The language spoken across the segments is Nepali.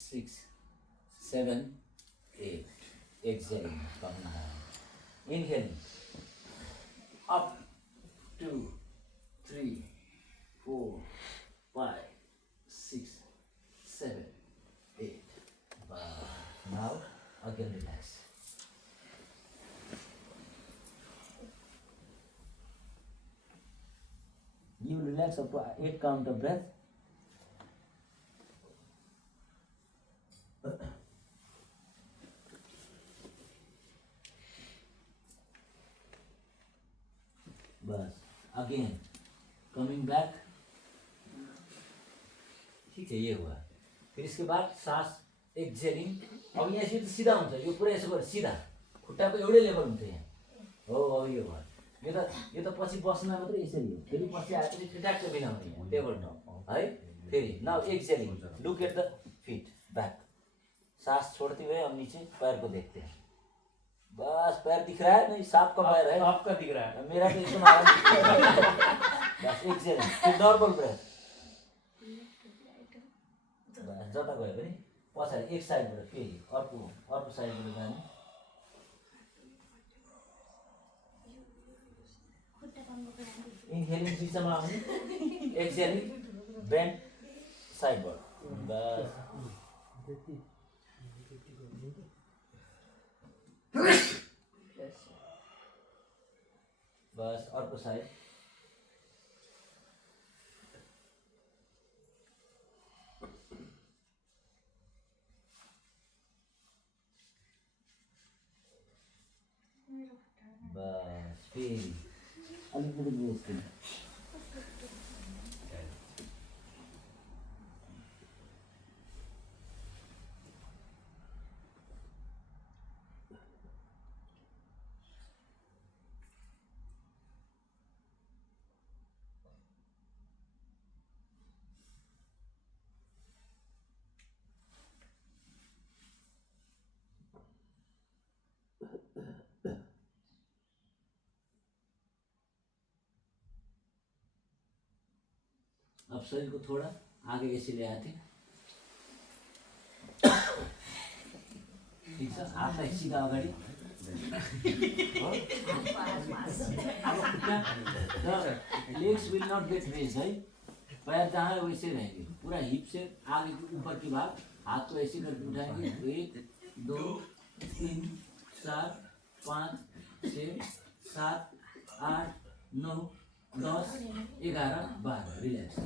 6, 7, 8. Exhaling, coming down. Inhaling. Up, 2, 3, 4, 5, 6, 7, 8. Now, again relax. You relax up to 8 count of breath. Bus again coming back. ठीक है, ये हुआ. फिर इसके बाद सांस एक्सेलिङ. अब यहाँ चाहिँ सिधा हुन्छ, यो पुरा यसो गरेर सिधा खुट्टाको एउटै लेभल हुन्छ यहाँ. हो अब यो भयो. यो त पछि बस्न मात्रै यसरी हो. फेरि पछि आएपछि ठिकठाक मिलाउने यहाँ टेबल टप है. फेरि now exhaling. Look at the feet back. सांस छोड़ते हुए हम नीचे पैर को देखते हैं. बस पैर दिख रहा है नहीं, सांप का पैर है. आपका दिख रहा है. मेरा तो एकदम आराम. बस एक्सेलिङ. फिर नर्मल ब्रेथ. बस जता गयो भने पछाडि एक साइडबाट फेरि अर्को साइडबाट जाने. इनहेलिङ बिचमा आउने. एक्सेलिङ बेन्ड साइडबाट. बस बस अर्को साइड. बस फेरि अलिकति रेस्ट दिनु. अब शरीर को थोड़ा आगे ऐसे ले आते. ठीक छ, हातलाई सिधा अगाडि. Legs will not get raise है. पैर जहाँ है वैसे रहेंगे. पूरा हिप से आगे के ऊपर की भाग. हाथ को ऐसे करके उठाएंगे. 1 2 3 4 5 6 7 8 9 10 11 12. रिलैक्स.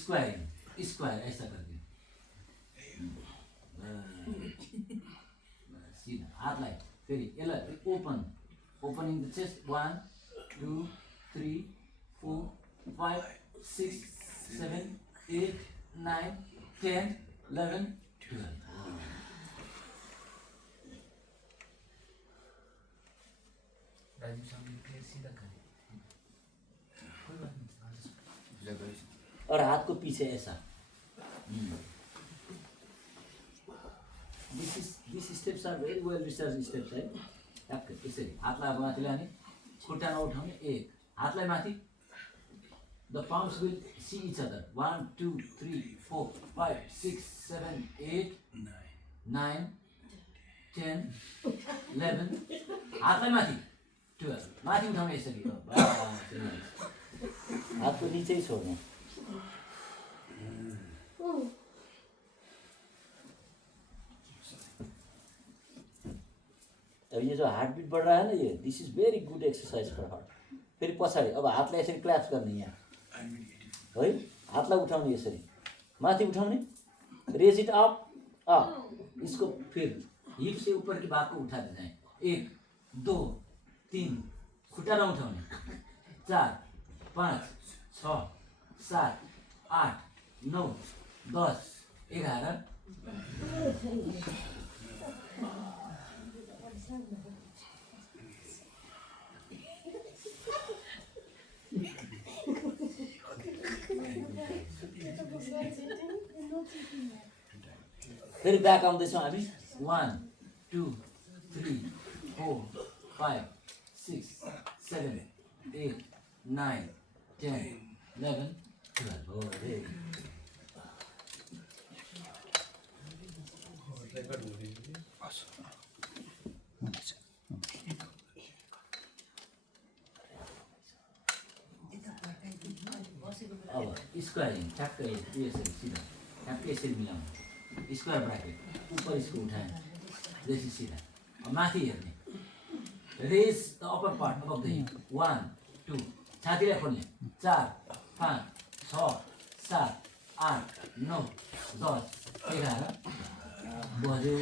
स्क्वायरिंग. स्क्वायर ऐसा करके सीधा हातलाई फेरि यसलाई open. Opening the chest. 1 2 3 4 5 6 7 8 9 10 11 12. Rajiv सामने सीधा करें और हाथ को पीछे ऐसा. This steps are very well research steps है. टक्क यसरी हातलाई अब माथि लाने. खुट्टा नउठाउने. एक हातलाई माथि. The palms will see each other. 1 2 3 4 5 6 7 8 9 10 11. हातलाई माथि. 12 माथि उठाउने यसरी. हात को नीचे ही छोड़ना. अब ये जो हार्ट बीट बढ़ रहा है ना, ये this is very good exercise for heart. फिर पछाडि अब हातलाई यसरी क्ल्याप्स गर्ने यहाँ है. हातलाई उठाउने यसरी माथि उठाउने. Raise it up up. इसको फिर हिप से ऊपर की भाग को उठाते जाएं. 1 2 3 खुट्टा नउठाउने. 4 5 6 7 8 9 10 11. फेरि ब्याक आउँदैछौँ हामी. 1 2 3 4 5 6 7 8, 9, 10, 11, 12. हो रे अब स्क्वायरिङ ठ्याक्कै यसरी सिधा ठ्याक्कै यसरी मिलाउनु स्क्वायर ब्राकेट ऊपर यसको उठाएँ जैसे सिधा अब माथि हेर्ने raise the upper part of the hip 1 2 छातीलाई खोल्ने 4 5 6 7 8 9 10 11 बज्यो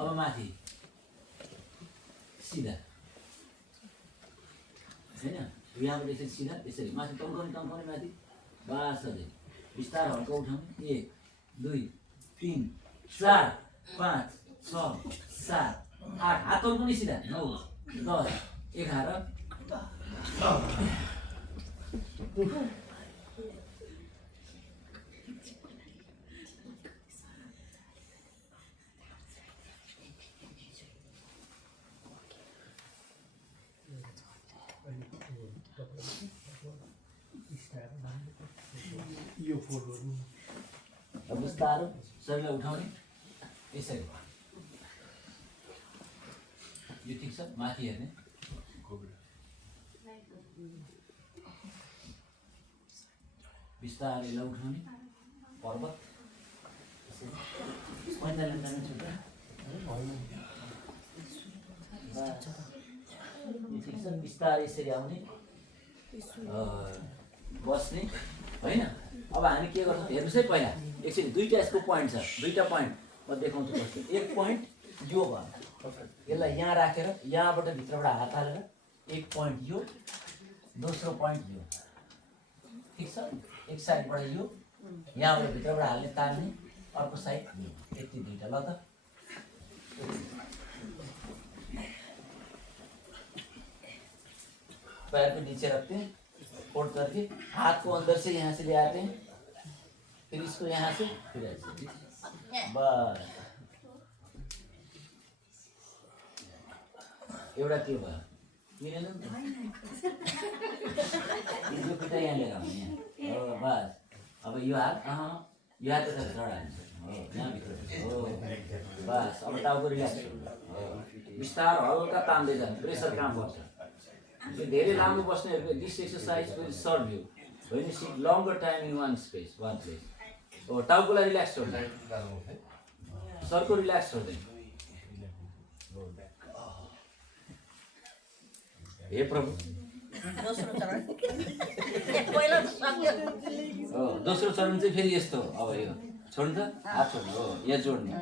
अब माथि सिधा हैन यहाँबाट यसरी सिधा यसरी माथि टङ्काउने माथि बास अझै बिस्तार हल्का उठाउने 1 2 3 4 5 6 7 8 हात पनि सिधा 9 10 11 अब बिस्तारो शरीरलाई उठाउने यसरी यो ठिक छ माथि हेर्ने बिस्तारै यसलाई उठाउने पर्वत ठिक छ बिस्तारै यसरी आउने बस्ने होइन अब हामी के गर्छौँ हेर्नुहोस् है पहिला एकछिन दुईवटा यसको पोइन्ट छ दुईवटा पोइन्ट म देखाउँछु कस्तो एक पोइन्ट यो भयो यसलाई यहाँ राखेर यहाँबाट भित्रबाट हात हालेर एक पोइन्ट यो दोस्रो पोइन्ट यो ठिक छ एक साइडबाट यो यहाँबाट भित्रबाट हाल्ने तान्ने अर्को साइड यो यति दुईवटा ल त पैर को नीचे रखते हैं फोल्ड करके हाथ को अंदर से यहाँ से ले आते हैं फिर इसको यहाँ से फिर ऐसे बस एउटा के भयो मिलेन नि त यो खुट्टा यहाँ लिएर आउने यहाँ हो बस अब यो हात यो हात यता भित्र हाल्नु हो यहाँभित्र हो बस अब टाउको रिल्याक्स हो बिस्तार हल्का तान्दै जानु प्रेसर काम गर्छ धेरै लामो बस्नेहरूको this exercise will serve you when you sit longer time in one space one place हो टाउकोलाई रिल्याक्स गर्नु सरको रिल्याक्स गर्दै हे प्रभु दोस्रो चरण चाहिँ फेरि यस्तो अब यो छोड्नु त हात छोड्नु हो यहाँ जोड्ने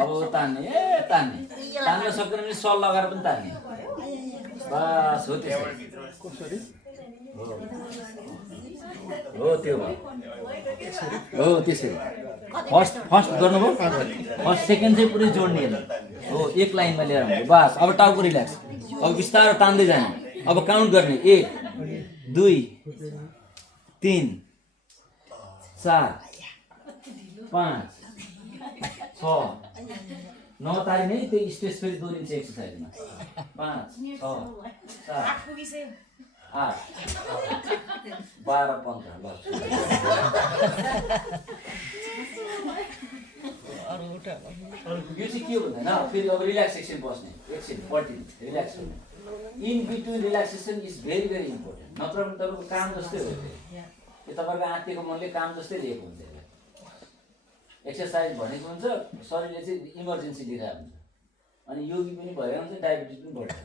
अब तान्ने तान्न सक्दैन भने सल लगाएर पनि तान्ने बस हो त्यसरी हो त्यो भयो हो त्यसरी फर्स्ट गर्नुभयो फर्स्ट सेकेन्ड चाहिँ पुरै जोड्ने हो एक लाइनमा लिएर आउनु बस अब टाउको रिल्याक्स अब बिस्तारो तान्दै जाने अब काउन्ट गर्ने 1 2 3 4 5 6 9 तारिक नै त्यो स्पेस फेरि दोहोरिन्छ एक्सर्साइजमा 5 6 7 8 12 15 ल यो चाहिँ के हो भन्दैन फेरि अब रिल्याक्सेसन बस्ने एकछिन पल्टिने रिल्याक्स गर्ने in between relaxation is very very important नत्र भने तपाईँको काम जस्तै हो त्यो तपाईँको आत्तिको मनले काम जस्तै लिएको हुन्छ एक्सर्साइज भनेको हुन्छ शरीरले चाहिँ इमर्जेन्सी दिइरहेको हुन्छ अनि योगी पनि भएर हुन्छ डायबिटिज पनि बढेर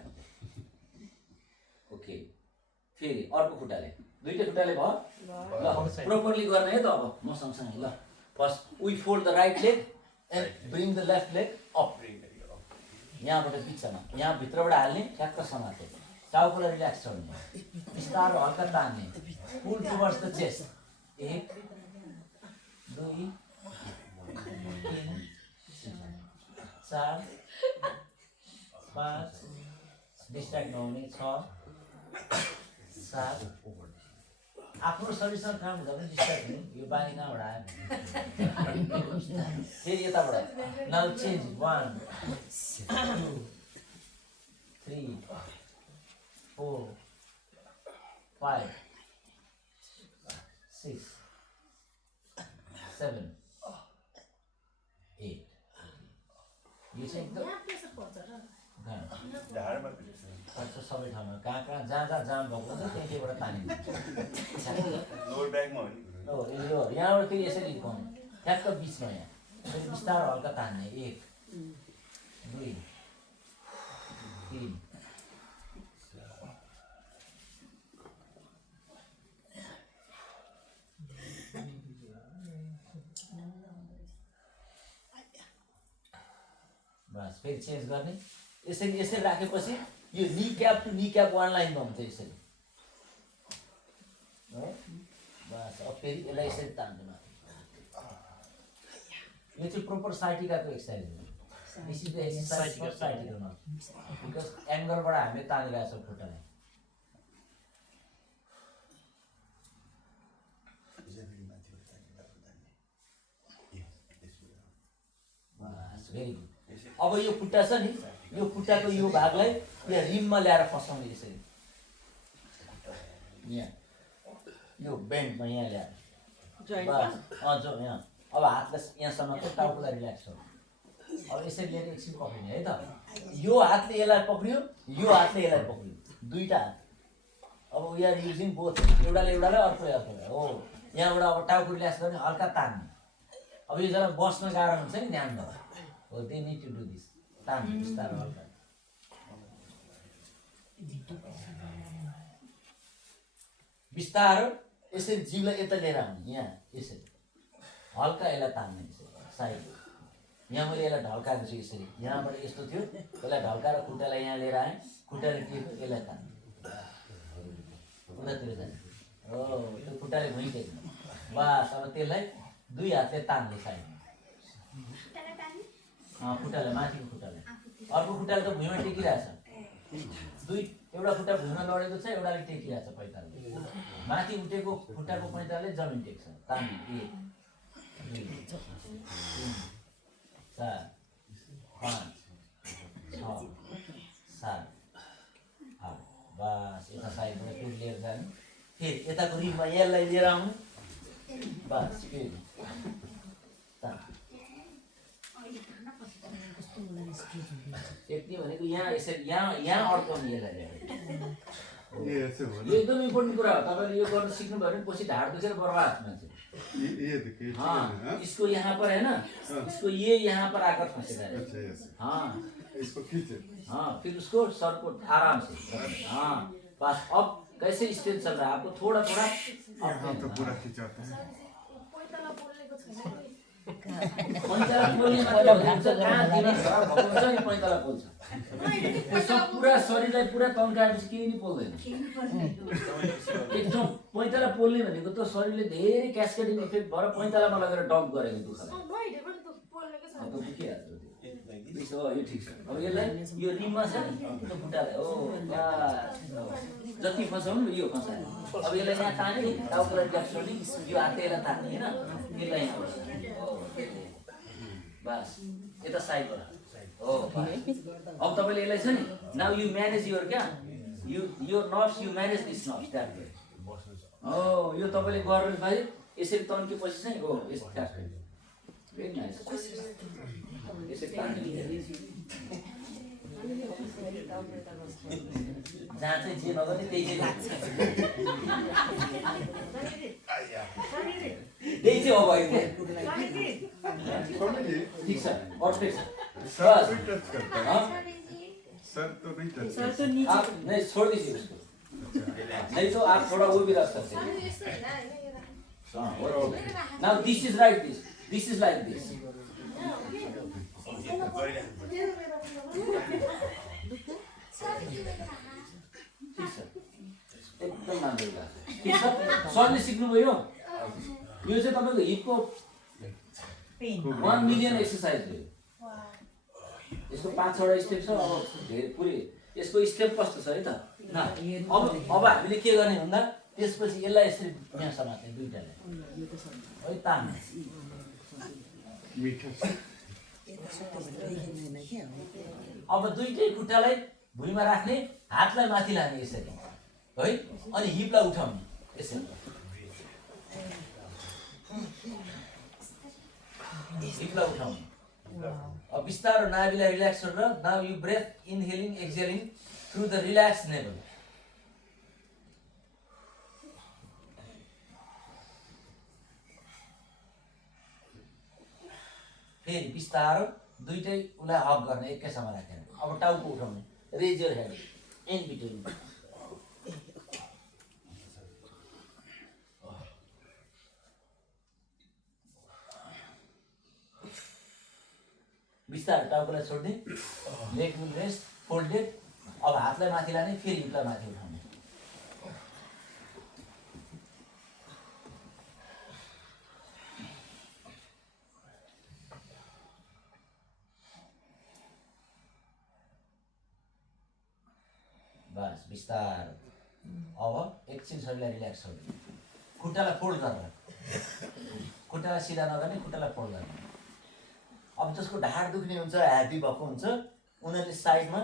ओके फेरि अर्को खुट्टाले दुईटा खुट्टाले भयो ल प्रोपरली गर्ने है त अब म सँगसँगै ल first we fold the right leg and bring the left leg up यहाँबाट बिचमा यहाँ भित्रबाट हाल्ने ठ्याक्क समात्ने टाउकोलाई रिल्याक्स गर्ने बिस्तारो हल्का तान्ने पुल टुवर्ड्स द चेस्ट 1 2 3 4 5 डिस्ट्र्याक्ट नहुने 6 7 आफ्नो शरीरसँग काम हुँदा पनि डिस्ट्र्याक्ट हुने यो बानी कहाँबाट आयो फेरि यताबाट नाउ चेन्ज 1 2 3 4 5 6 7 8 यो चाहिँ एकदम अच्छा सबै ठाउँमा कहाँ जहाँ जाम भएको हुन्छ त्यहीँबाट तानिन्छ हो यो यहाँबाट फेरि यसरी हिर्काउने ठ्याक्क बिचमा यहाँ फेरि बिस्तारो हल्का तान्ने 1 2 3 बस फेरि चेन्ज गर्ने यसरी राखेपछि यो knee cap to knee cap one लाइनमा हुन्छ यसरी है बस अब फेरि यसलाई यसरी तान्नु माथि यो चाहिँ प्रोपर साइटिकाको एक्सर्साइज हो this is the exercise for sciatica not because एङ्गलबाट हामीले तानिरहेको छौँ खुट्टालाई बस भेरी गुड अब यो खुट्टा छ नि यो खुट्टाको यो भागलाई यहाँ रिममा ल्याएर फसाउने यसरी यहाँ यो बेन्डमा यहाँ ल्याएर बस जो यहाँ अब हातलाई यहाँसम्म चाहिँ टाउकोलाई रिल्याक्स हो अब यसरी लिएर एकछिन पक्रिने है त यो हातले यसलाई पक्रियो यो हातले यसलाई पक्रियो दुईवटा हात अब वी आर युजिङ बोथ एउटाले अर्कोले हो यहाँबाट अब टाउको रिल्याक्स गर्ने हल्का तान्ने अब यो जरा बस्न गाह्रो हुन्छ नि ध्यान दिएर हो they need to do this तान्ने बिस्तारो हल्का बिस्तारो यसरी जिउलाई यता लिएर आउने यहाँ यसरी हल्का यसलाई तान्ने यसरी साइड यहाँ मैले यसलाई ढल्काएको छु यसरी यहाँबाट यस्तो थियो यसलाई ढल्काएर खुट्टालाई यहाँ लिएर आएँ खुट्टाले टेक्यो यसलाई तान्ने उतातिर जाने हो त्यो खुट्टाले भुइँ टेक्नु बस अब त्यसलाई दुई हातले तान्ने साइडमा खुट्टालाई माथिको खुट्टालाई अर्को खुट्टाले त भुइँमा टेकिरहेछ एउटा खुट्टा भुइँमा लडेको छ एउटाले टेकिरहेछ पैतालले माथि उठेको खुट्टाको पैतालले जमिन टेक्छ तान्ने 1 2 3 4 5 6 7 8 बस यता साइडबाट फेरि लिएर जाने फेरि यताको रिङमा यसलाई लिएर आउनु बस फेरि टेक्ने भनेको यहाँ यसरी यहाँ अड्काउने यसलाई यो एकदम इम्पोर्टेन्ट कुरा हो तपाईँले यो गर्न सिक्नुभयो भने पछि ढाड दुखेर बर्बाद मान्छे इसको यहाँ पर है ना इसको ये यहाँ पर आकर फंसेगा हाँ इसको खींचे हाँ फिर उसको सर को आराम से हाँ बस अब कैसे स्ट्रेच चल रहा है आपको थोड़ा थोड़ा तो पूरा खिंचाते हैं पैताला पोल्ने मात्र हुन्छ कहाँ दिमाग खराब भएको हुन्छ नि पैताला पोल्छ सब पुरा शरीरलाई पुरा तन्काएपछि केही नि पोल्दैन एकदम पैताला पोल्ने भनेको त शरीरले धेरै क्यास्केडिङ इफेक्ट भएर पैतालामा लगेर डम्प गरेको दुःखलाई यो ठिक छ अब यसलाई यो रिममा छ नि त्यो खुट्टालाई हो जति फसाउनु यो फसायो अब यसलाई यहाँ तान्यो टाउकोलाई ग्याप्स गर्ने यो हातले यसलाई तान्ने होइन यसलाई यहाँ बस यता साइडबाट हो अब तपाईँले यसलाई छ नि नाउ यु म्यानेज युर क्या यो nerves you manage this nerves that way हो यो तपाईँले गर्नु भाइ यसरी तन्केपछि चाहिँ हो यस्तो द्याट वे भेरी नाइस यसरी तान्ने जहाँ चाहिँ जे नगर्ने त्यही चाहिँ त्यही चाहिँ हो भयो ठिक छ पर्फेक्ट सर तो नहीं टच सर तो नीचे आप नहीं छोड़ दीजिए उसको नहीं तो आप थोड़ा वो भी रख सकते हैं now this is like this is like this एकदम राम्रो ठिक छ सरले सिक्नुभयो यो चाहिँ तपाईँको हिपको 1 मिलियन एक्सर्साइज हो यसको 5-6वटा स्टेप छ। अब धेरै पुरै यसको स्टेप कस्तो छ है त अब हामीले के गर्ने भन्दा त्यसपछि यसलाई यसरी यहाँ समात्ने दुईटालाई है तान्ने मीठा अब दुईटै खुट्टालाई भुइँमा राख्ने हातलाई माथि लाने यसरी है अनि हिपलाई उठाउने यसरी हिपलाई उठाउने अब बिस्तारो नाभिलाई रिल्याक्स गरेर now you breathe inhaling exhaling through the relax navel फेरि बिस्तारो दुईटै उसलाई हक गर्ने एकैसँग राखेर अब टाउको उठाउने raise your head in between बिस्तारै टाउकोलाई छोड्ने लेग विल रेस्ट फोल्डेड अब हातलाई माथि लाने फेरि हिपलाई माथि उठाउने बस बिस्तारो अब एकछिन शरीरलाई रिल्याक्स गर्ने खुट्टालाई फोल्ड गरेर खुट्टालाई सिधा नगर्ने खुट्टालाई फोल्ड गर्ने अब जसको ढाड दुख्ने हुन्छ ह्याप्पी भएको हुन्छ उनीहरूले साइडमा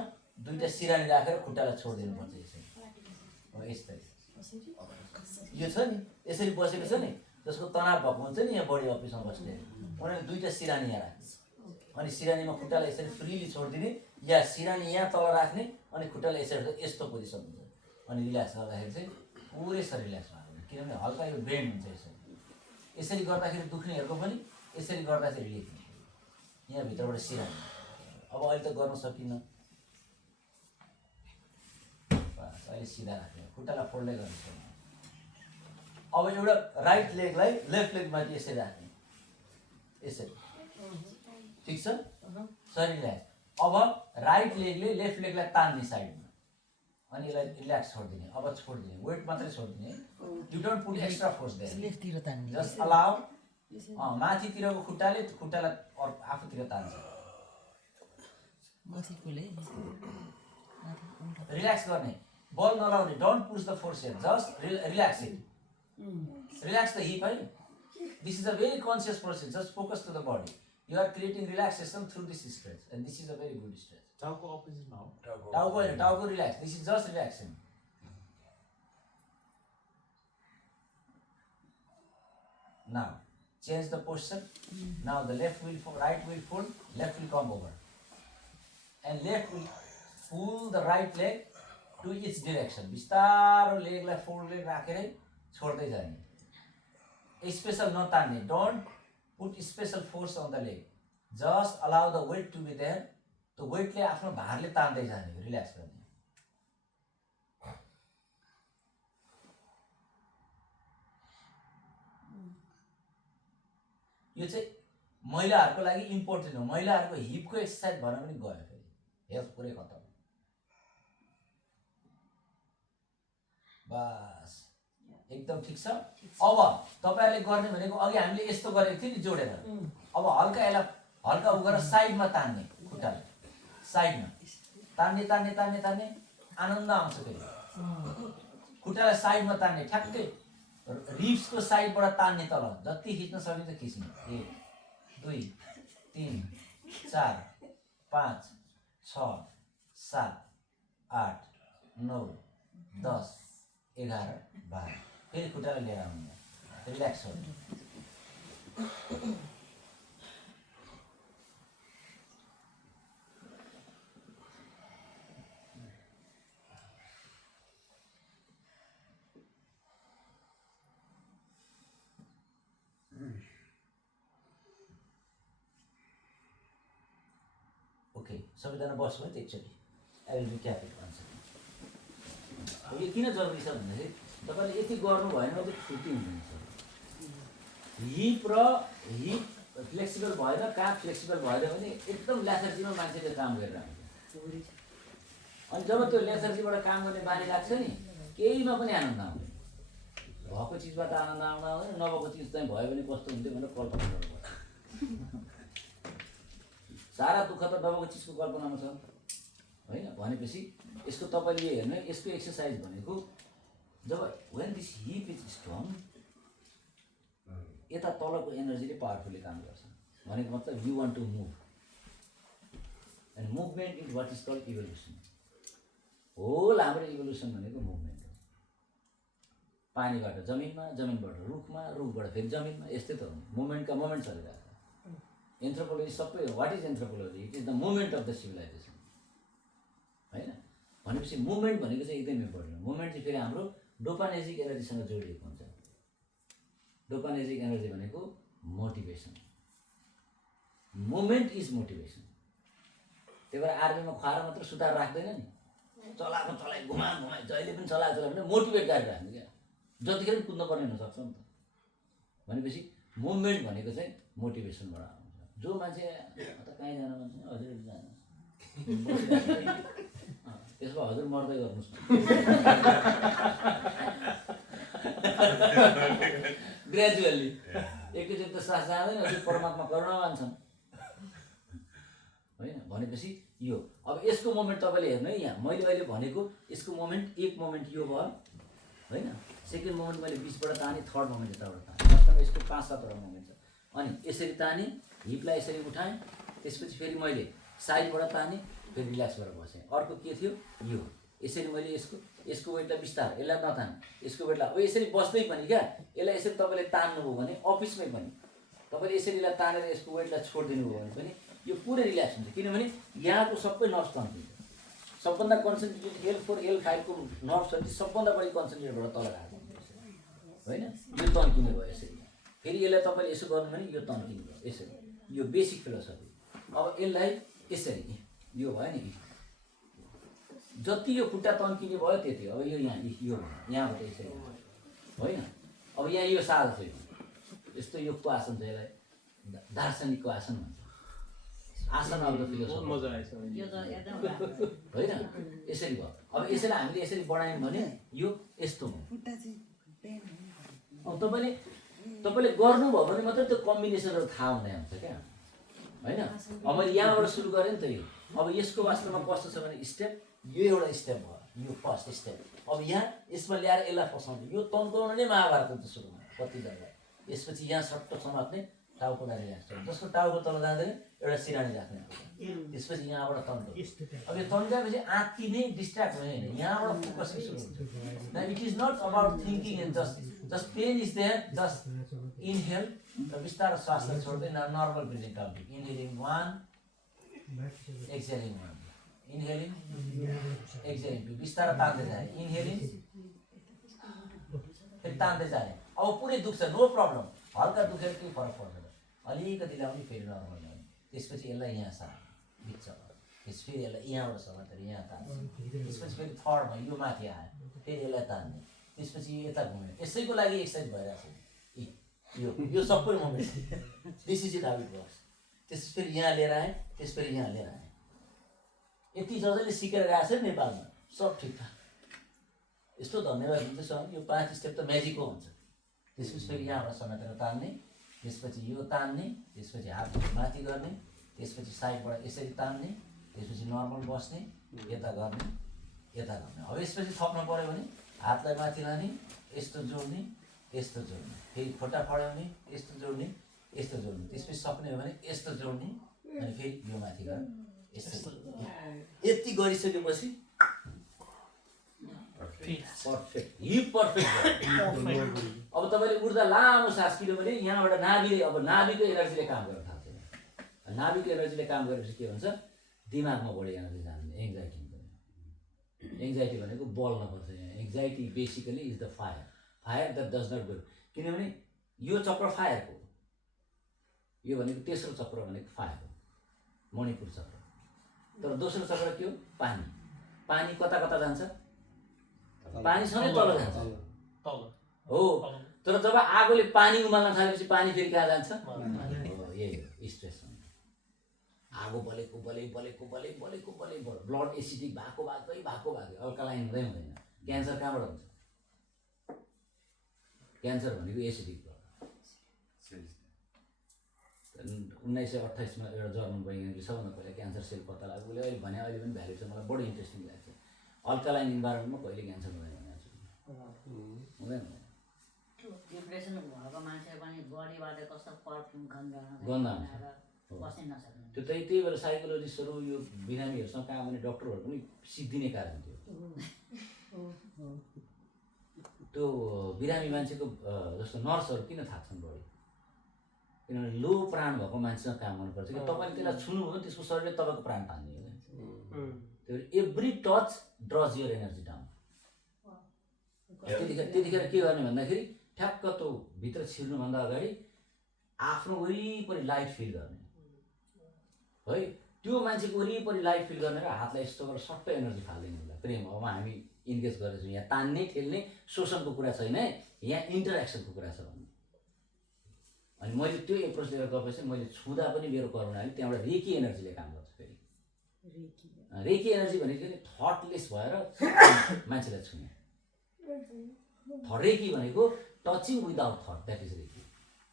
दुईटा सिरानी राखेर खुट्टालाई छोडिदिनुपर्छ यसरी हो यस्तै यो छ नि यसरी बसेको छ नि जसको तनाव भएको हुन्छ नि यहाँ बडी अफिसमा बस्ने उनीहरूले दुईटा सिरानी यहाँ राख्ने अनि सिरानीमा खुट्टालाई यसरी फ्रिली छोडिदिने या सिरानी यहाँ तल राख्ने अनि खुट्टालाई यसरी यस्तो पोजिसन हुन्छ अनि रिल्याक्स गर्दाखेरि चाहिँ पुरै शरीर रिल्याक्स भएको किनभने हल्का यो बेन्ड हुन्छ यसरी यसरी गर्दाखेरि दुख्नेहरूको पनि यसरी गर्दा चाहिँ रिलिफ हुन्छ यहाँ भित्रबाट सिरानी अब अहिले त गर्न सकिनँ बस अहिले सिधा राख्ने खुट्टालाई फोल्डै गर्नु सक्ने अब एउटा राइट लेगलाई लेफ्ट लेगमाथि यसरी राख्ने यसरी ठिक छ शरीरलाई अब राइट लेगले लेफ्ट लेगलाई तान्ने साइडमा अनि यसलाई रिल्याक्स छोडिदिने अब छोडिदिने वेट मात्रै छोडिदिने you don't put extra force there लेफ्टतिर तान्ने जस्ट अलाउ माथितिरको खुट्टाले खुट्टालाई आफूतिर तान्छ बसेकोले रिल्याक्स गर्ने बल नलाउने don't push the force here just relax it relax the hip है this is a very conscious process just focus to the body you are creating relaxation through this stretch and this is a very good stretch टाउको अपोजिट नाउ टाउको relax this is just relaxing now change the posture. Now the left will fold, right will fold, left will come over. And left will pull the right leg to its direction. बिस्तारो लेगलाई फोल्ड leg राखेरै छोड्दै जाने स्पेशल नतान्ने don't put special force on the leg just allow the weight to be there त्यो वेटले आफ्नो भारले तान्दै जाने रिल्याक्स गर्ने यो चाहिँ महिलाहरूको लागि इम्पोर्टेन्ट हो महिलाहरूको हिपको एक्सर्साइज भन्न पनि गयो फेरि हेल्थ पुरै खतम बस एकदम ठिक छ अब तपाईहरुले गर्ने भनेको अघि हामीले यस्तो गरेको थियो नि जोडेर अब हल्का यसलाई हल्का उ गरेर साइडमा तान्ने खुट्टाले साइडमा तान्ने तान्ने तान्ने तान्ने आनन्द आउँछ फेरि खुट्टालाई साइडमा तान्ने ठ्याक्कै रिब्सको साइडबाट तान्ने तल जति खिच्न सकिन्छ खिच्ने 1 2 3 4 5 6 7 8 9 10 11 12 फेरि खुट्टालाई लिएर आउनु रिल्याक्स गर्नु ओके सबैजना बस्नु है त एकचोटि आई विल रिक्याप इट भन्छ यो किन जरुरी छ भन्दाखेरि तपाईले यति गर्नु भएन भने छुट्टी हुँदैन हिप र हिप फ्लेक्सिबल भएन काफ फ्लेक्सिबल भएन भने एकदम ल्याथर्जीमा मान्छेले काम गरिरहेको हुन्छ अनि जब त्यो ल्याथर्जीबाट काम गर्ने बानी लाग्छ नि केहीमा पनि आनन्द आउँदैन भएको चिजबाट आनन्द आउँदैन नभएको चिज चाहिँ भयो भने कस्तो हुन्थ्यो भनेर कल्पना गर्नुपर्छ सारा दुःख त दबाएको चिजको कल्पनामा छ होइन। भनेपछि यसको तपाईँले हेर्नु यसको एक्सर्साइज भनेको जब when this hip is strong यता तलको एनर्जीले पावरफुली काम गर्छ भनेको मतलब you want to move and movement is what is called evolution. Whole हाम्रो इभोल्युसन भनेको मुभमेन्ट हो। पानीबाट जमिनमा, जमिनबाट रुखमा, रुखबाट फेरि जमिनमा, यस्तै त हो। मुभमेन्टका मोमेन्ट चलिरहेको छ। एन्थ्रोपोलोजी सबै हो। What is anthropology? It is the movement of the civilization होइन। भनेपछि मुभमेन्ट भनेको चाहिँ एकदम इम्पोर्टेन्ट हो। मुभमेन्ट चाहिँ फेरि हाम्रो डोपानेजिक एनर्जीसँग जोडिएको हुन्छ। डोपानेजिक एनर्जी भनेको मोटिभेसन। Movement is motivation. त्यही भएर आर्मीमा खुवाएर मात्र सुतार राख्दैन नि, चलाएको चलाइ घुमाइ जहिले पनि चलाएको भने मोटिभेट गरेर राख्नु क्या। जतिखेर पनि कुद्नु पर्ने हुनसक्छ नि त। भनेपछि मुभमेन्ट भनेको चाहिँ मोटिभेसनबाट आउँछ। जो मान्छे कहीँ जान मन छैन हजुर जानु त्यसको हजुर मर्दै गर्नुहोस् न ग्रेजुअली। एकैचोटि त सास जाँदैन, त्यो परमात्मा करुणा मान्छन् होइन। भनेपछि यो अब यसको मोमेन्ट तपाईँले हेर्नु है। यहाँ मैले अहिले भनेको यसको मोमेन्ट एक मोमेन्ट यो भयो होइन। सेकेन्ड मोमेन्ट मैले बिचबाट तानेँ, थर्ड मोमेन्ट यताबाट तानेँ। वास्तवमा यसको 5-7वटा मोमेन्ट छ। अनि यसरी तानेँ, हिपलाई यसरी उठाएँ, त्यसपछि फेरि मैले साइडबाट तानेँ, फेरि रिल्याक्स गरेर बसेँ। अर्को के थियो यो यसरी मैले यसको वेटलाई बिस्तार यसलाई नतान्, यसको वेटलाई अब यसरी बस्दै पनि क्या यसलाई यसरी तपाईँले तान्नुभयो भने अफिसमै पनि तपाईँले यसरी यसलाई तानेर यसको वेटलाई छोडिदिनु भयो भने पनि यो पुरै रिल्याक्स हुन्छ। किनभने यहाँको सबै नर्भ्स तन्किन्छ। सबभन्दा कन्सन्ट्रेटेड L4 L5को नर्भ्सहरू चाहिँ सबभन्दा बढी कन्सन्ट्रेटबाट तल गएको होइन। यो तन्किने भयो यसरी। फेरि यसलाई तपाईँले यसो गर्नु भने यो तन्किने भयो यसरी। यो बेसिक फिलोसफी। अब यसलाई यसरी यो भयो नि, जति यो खुट्टा तन्किने भयो त्यति। अब यो यहाँ यो यहाँबाट यसरी होइन। अब यहाँ यो साल छ, यस्तो योगको आसन छ, यसलाई दार्शनिकको आसन भन्छ। आसन अफ द फिलोसफी होइन। यसरी भयो। अब यसरी हामीले यसरी बढायौँ भने यो यस्तो हो। अब तपाईँले गर्नुभयो भने मात्रै त्यो कम्बिनेसनहरू थाहा हुँदै आउँछ क्या होइन। अब मैले यहाँबाट सुरु गरेँ नि त यो। अब यसको वास्तवमा कस्तो छ भने स्टेप यो एउटा स्टेप भयो, यो फर्स्ट स्टेप। अब यहाँ यसमा ल्याएर यसलाई फसाउने यो तन्काउनु नै महाभारत हुन्छ सुरुमा कतिजना। यसपछि यहाँ सट्ट समात्ने, टाउको दारी राख्छ, जसको टाउको तल जाँदैन एउटा सिरानी राख्ने। त्यसपछि यहाँबाट तन्काउने। अब यो तन्काएपछि आँखी नै डिस्ट्र्याक्ट भयो होइन, यहाँबाट फोकसिङ सुरु हुन्छ। It is not about thinking and just pain is there. Just inhale र बिस्तारै श्वासलाई छोड्दै normal breathing counting. Inhaling 1, exhaling 1, inhaling exhaling 2, बिस्तारै तान्दै जाने। इनहेलिङ फेरि तान्दै जाने। अब पुरै दुख्छ नो प्रब्लम, हल्का दुखेर केही फरक पर्दैन। अलिकति ल्याउने फेरि नर्मल ल्याउने। त्यसपछि यसलाई यहाँ सार्ने बिच, फेरि यसलाई यहाँबाट समातेर यहाँ तान्ने। त्यसपछि फेरि थर्डमा यो माथि आयो, फेरि यसलाई तान्ने। त्यसपछि यो यता घुम्यो। यसैको लागि एक्सर्साइज भइरहेको छ यो सबै moment. This is it how it works. त्यसपछि फेरि यहाँ लिएर आएँ, त्यसपछि यहाँ लिएर आएँ। यति जसले सिकेर गएको छ नेपालमा सब ठिकठाक। यस्तो धन्यवाद हुन्छ सर। यो 5 स्टेप त म्याजिकको हुन्छ। त्यसपछि फेरि यहाँबाट समातेर तान्ने, त्यसपछि यो तान्ने, त्यसपछि हात माथि गर्ने, त्यसपछि साइडबाट यसरी तान्ने, त्यसपछि नर्मल बस्ने, यता गर्ने, यता गर्ने। अब यसपछि थप्न पऱ्यो भने हातलाई माथि लाने, यस्तो जोड्ने, यस्तो जोड्ने, फेरि खुट्टा फड्याउने, यस्तो जोड्ने, यस्तो जोड्ने। त्यसपछि सक्ने हो भने यस्तो जोड्ने, अनि फेरि यो माथि गरेर यस्तो। यति गरिसकेपछि पर्फेक्ट, हिप पर्फेक्ट। अब तपाईँले उड्दा लामो सास, किनभने यहाँबाट नाभिले अब नाभिको एनर्जीले काम गर्न थाल्छ। नाभिको एनर्जीले काम गरेपछि के हुन्छ, दिमागमा बढी एनर्जी जान्छ। एङ्जाइटी हुन्छ। एङ्जाइटी भनेको बल्न पर्छ। Anxiety basically is the fire that does not go. किनभने यो चक्र फायरको, यो भनेको तेस्रो चक्र भनेको फायर हो, मणिपुर चक्र। तर दोस्रो चक्र के हो, पानी। पानी कता कता जान्छ, पानीसँगै तल जान्छ हो। तर जब आगोले पानी उमाल्न थालेपछि पानी फेरि कहाँ जान्छ, यही हो स्ट्रेस। आगो बलेको ब्लड एसिडिक भएको अल्कालाइन हुँदै हुँदैन। क्यान्सर कहाँबाट हुन्छ, क्यान्सर भनेको एसिडिक ब्लड। 1928 एउटा जर्मन वैज्ञानिकले सबभन्दा पहिला क्यान्सर सेल पत्ता लाग्यो। उसले अहिले भने अहिले पनि भ्यालु छ, मलाई बढी इन्ट्रेस्टिङ लाग्छ। अल्कालाइन इन्भाइरोमेन्टमा कहिले क्यान्सर हुँदैन हुँदैन। डिप्रेसन भएको मान्छे पनि बडीबाट कस्तो पर्फ्युम गन्ध बस्नै नसक्ने। त्यो त्यही भएर साइकोलोजिस्टहरू यो बिरामीहरूसँग काम गर्ने डक्टरहरू पनि सिद्धिने कारण थियो। त्यो बिरामी मान्छेको जस्तो नर्सहरू किन थाक्छन् बढी, किनभने लो प्राण भएको मान्छेसँग काम गर्नुपर्छ कि तपाईँले त्यसलाई छुनुभयो भने त्यसको शरीरले तपाईँको प्राण तान्ने हो। त्यो every touch draws your energy down. त्यतिखेर के गर्ने भन्दाखेरि ठ्याक्क त्यो भित्र छिर्नुभन्दा अगाडि आफ्नो वरिपरि लाइट फिल गर्ने है। त्यो मान्छेको वरिपरि लाइट फिल गर्ने र हातलाई यस्तो गरेर सट्टै एनर्जी फाल्दैन होला। प्रेम अब हामी इन्गेज गरेछौँ, यहाँ तान्ने ठेल्ने शोषणको कुरा छैन, यहाँ इन्टरेक्सनको कुरा छ भन्ने। अनि मैले त्यो एप्रोच लिएर गएपछि मैले छुँदा पनि मेरो करुणाले त्यहाँबाट रेकी एनर्जीले काम गर्छ। फेरि रेकी एनर्जी भनेको नि थटलेस भएर मान्छेलाई छुने। रेकी भनेको touching without thought, that is reiki.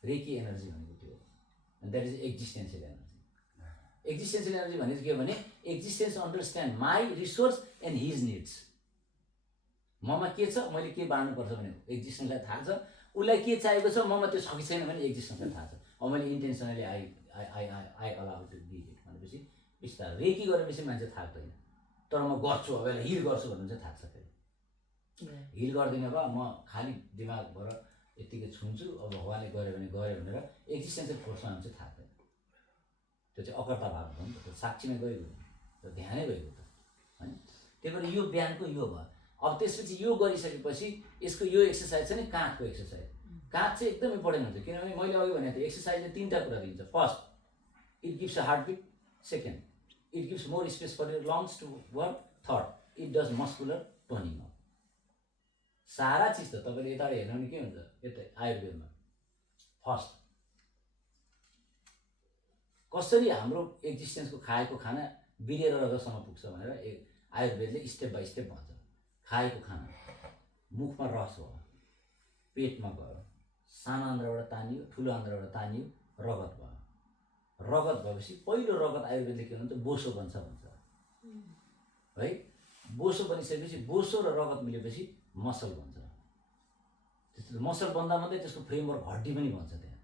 Reiki energy भनेको त्यो हो, that is existential energy. Existential energy भनेको के भने existence understand my resource and his needs. ममा के छ, मैले के बाँड्नुपर्छ भने एक्जिस्टेन्सलाई थाहा छ, उसलाई के चाहिएको छ, ममा त्यो सकी छैन भने एक्जिस्टेन्सलाई थाहा छ। अब मैले intentionally I allow to give it भनेपछि बिस्तारै रेकी गरेपछि मान्छे थाक्दैन। तर म गर्छु अब यसलाई हिल गर्छु भन्नु चाहिँ थाक्छ। फेरि हिल गर्दिनँ भए म खालि दिमागबाट यत्तिकै छुन्छु, अब भगवान्ले गऱ्यो भने गयो भनेर एक्जिस्टेन्सियल फोर्समा हामी चाहिँ थाक्दैन। त्यो चाहिँ अकर्ता भाव हो नि त, त्यो साक्षीमा गएको त्यो ध्यानै गएको त होइन। त्यही भएर यो बिहानको यो भयो। अब त्यसपछि यो गरिसकेपछि यसको यो एक्सर्साइज छ नि, काँधको एक्सर्साइज। काँध चाहिँ एकदम इम्पोर्टेन्ट हुन्छ, किनभने मैले अघि भनेको थिएँ एक्सर्साइजले 3टा कुरा दिन्छ। First, it gives a heart beat. Second, it gives more space for your lungs to work. Third, it does muscular toning up. सारा चिज त तपाईँले यताबाट हेर्नु भने के हुन्छ, यतै आयुर्वेदमा फर्स्ट कसरी हाम्रो एक्जिस्टेन्सको खाएको खाना बिरेर रगतसम्म पुग्छ भनेर आयुर्वेदले स्टेप बाई स्टेप भन्छ। खाएको खाना मुखमा रस भयो, पेटमा गयो, सानो आन्द्राबाट तानियो, ठुलो आन्द्राबाट तानियो, रगत भयो। रगत भएपछि पहिलो रगत आयुर्वेदले के भन्छ, बोसो बन्छ भन्छ है। बोसो बनिसकेपछि बोसो र रगत मिलेपछि मसल बन्छ। त्यस्तो मसल बन्दा मात्रै त्यसको फ्रेमवर्क हड्डी पनि बन्छ। त्यहाँ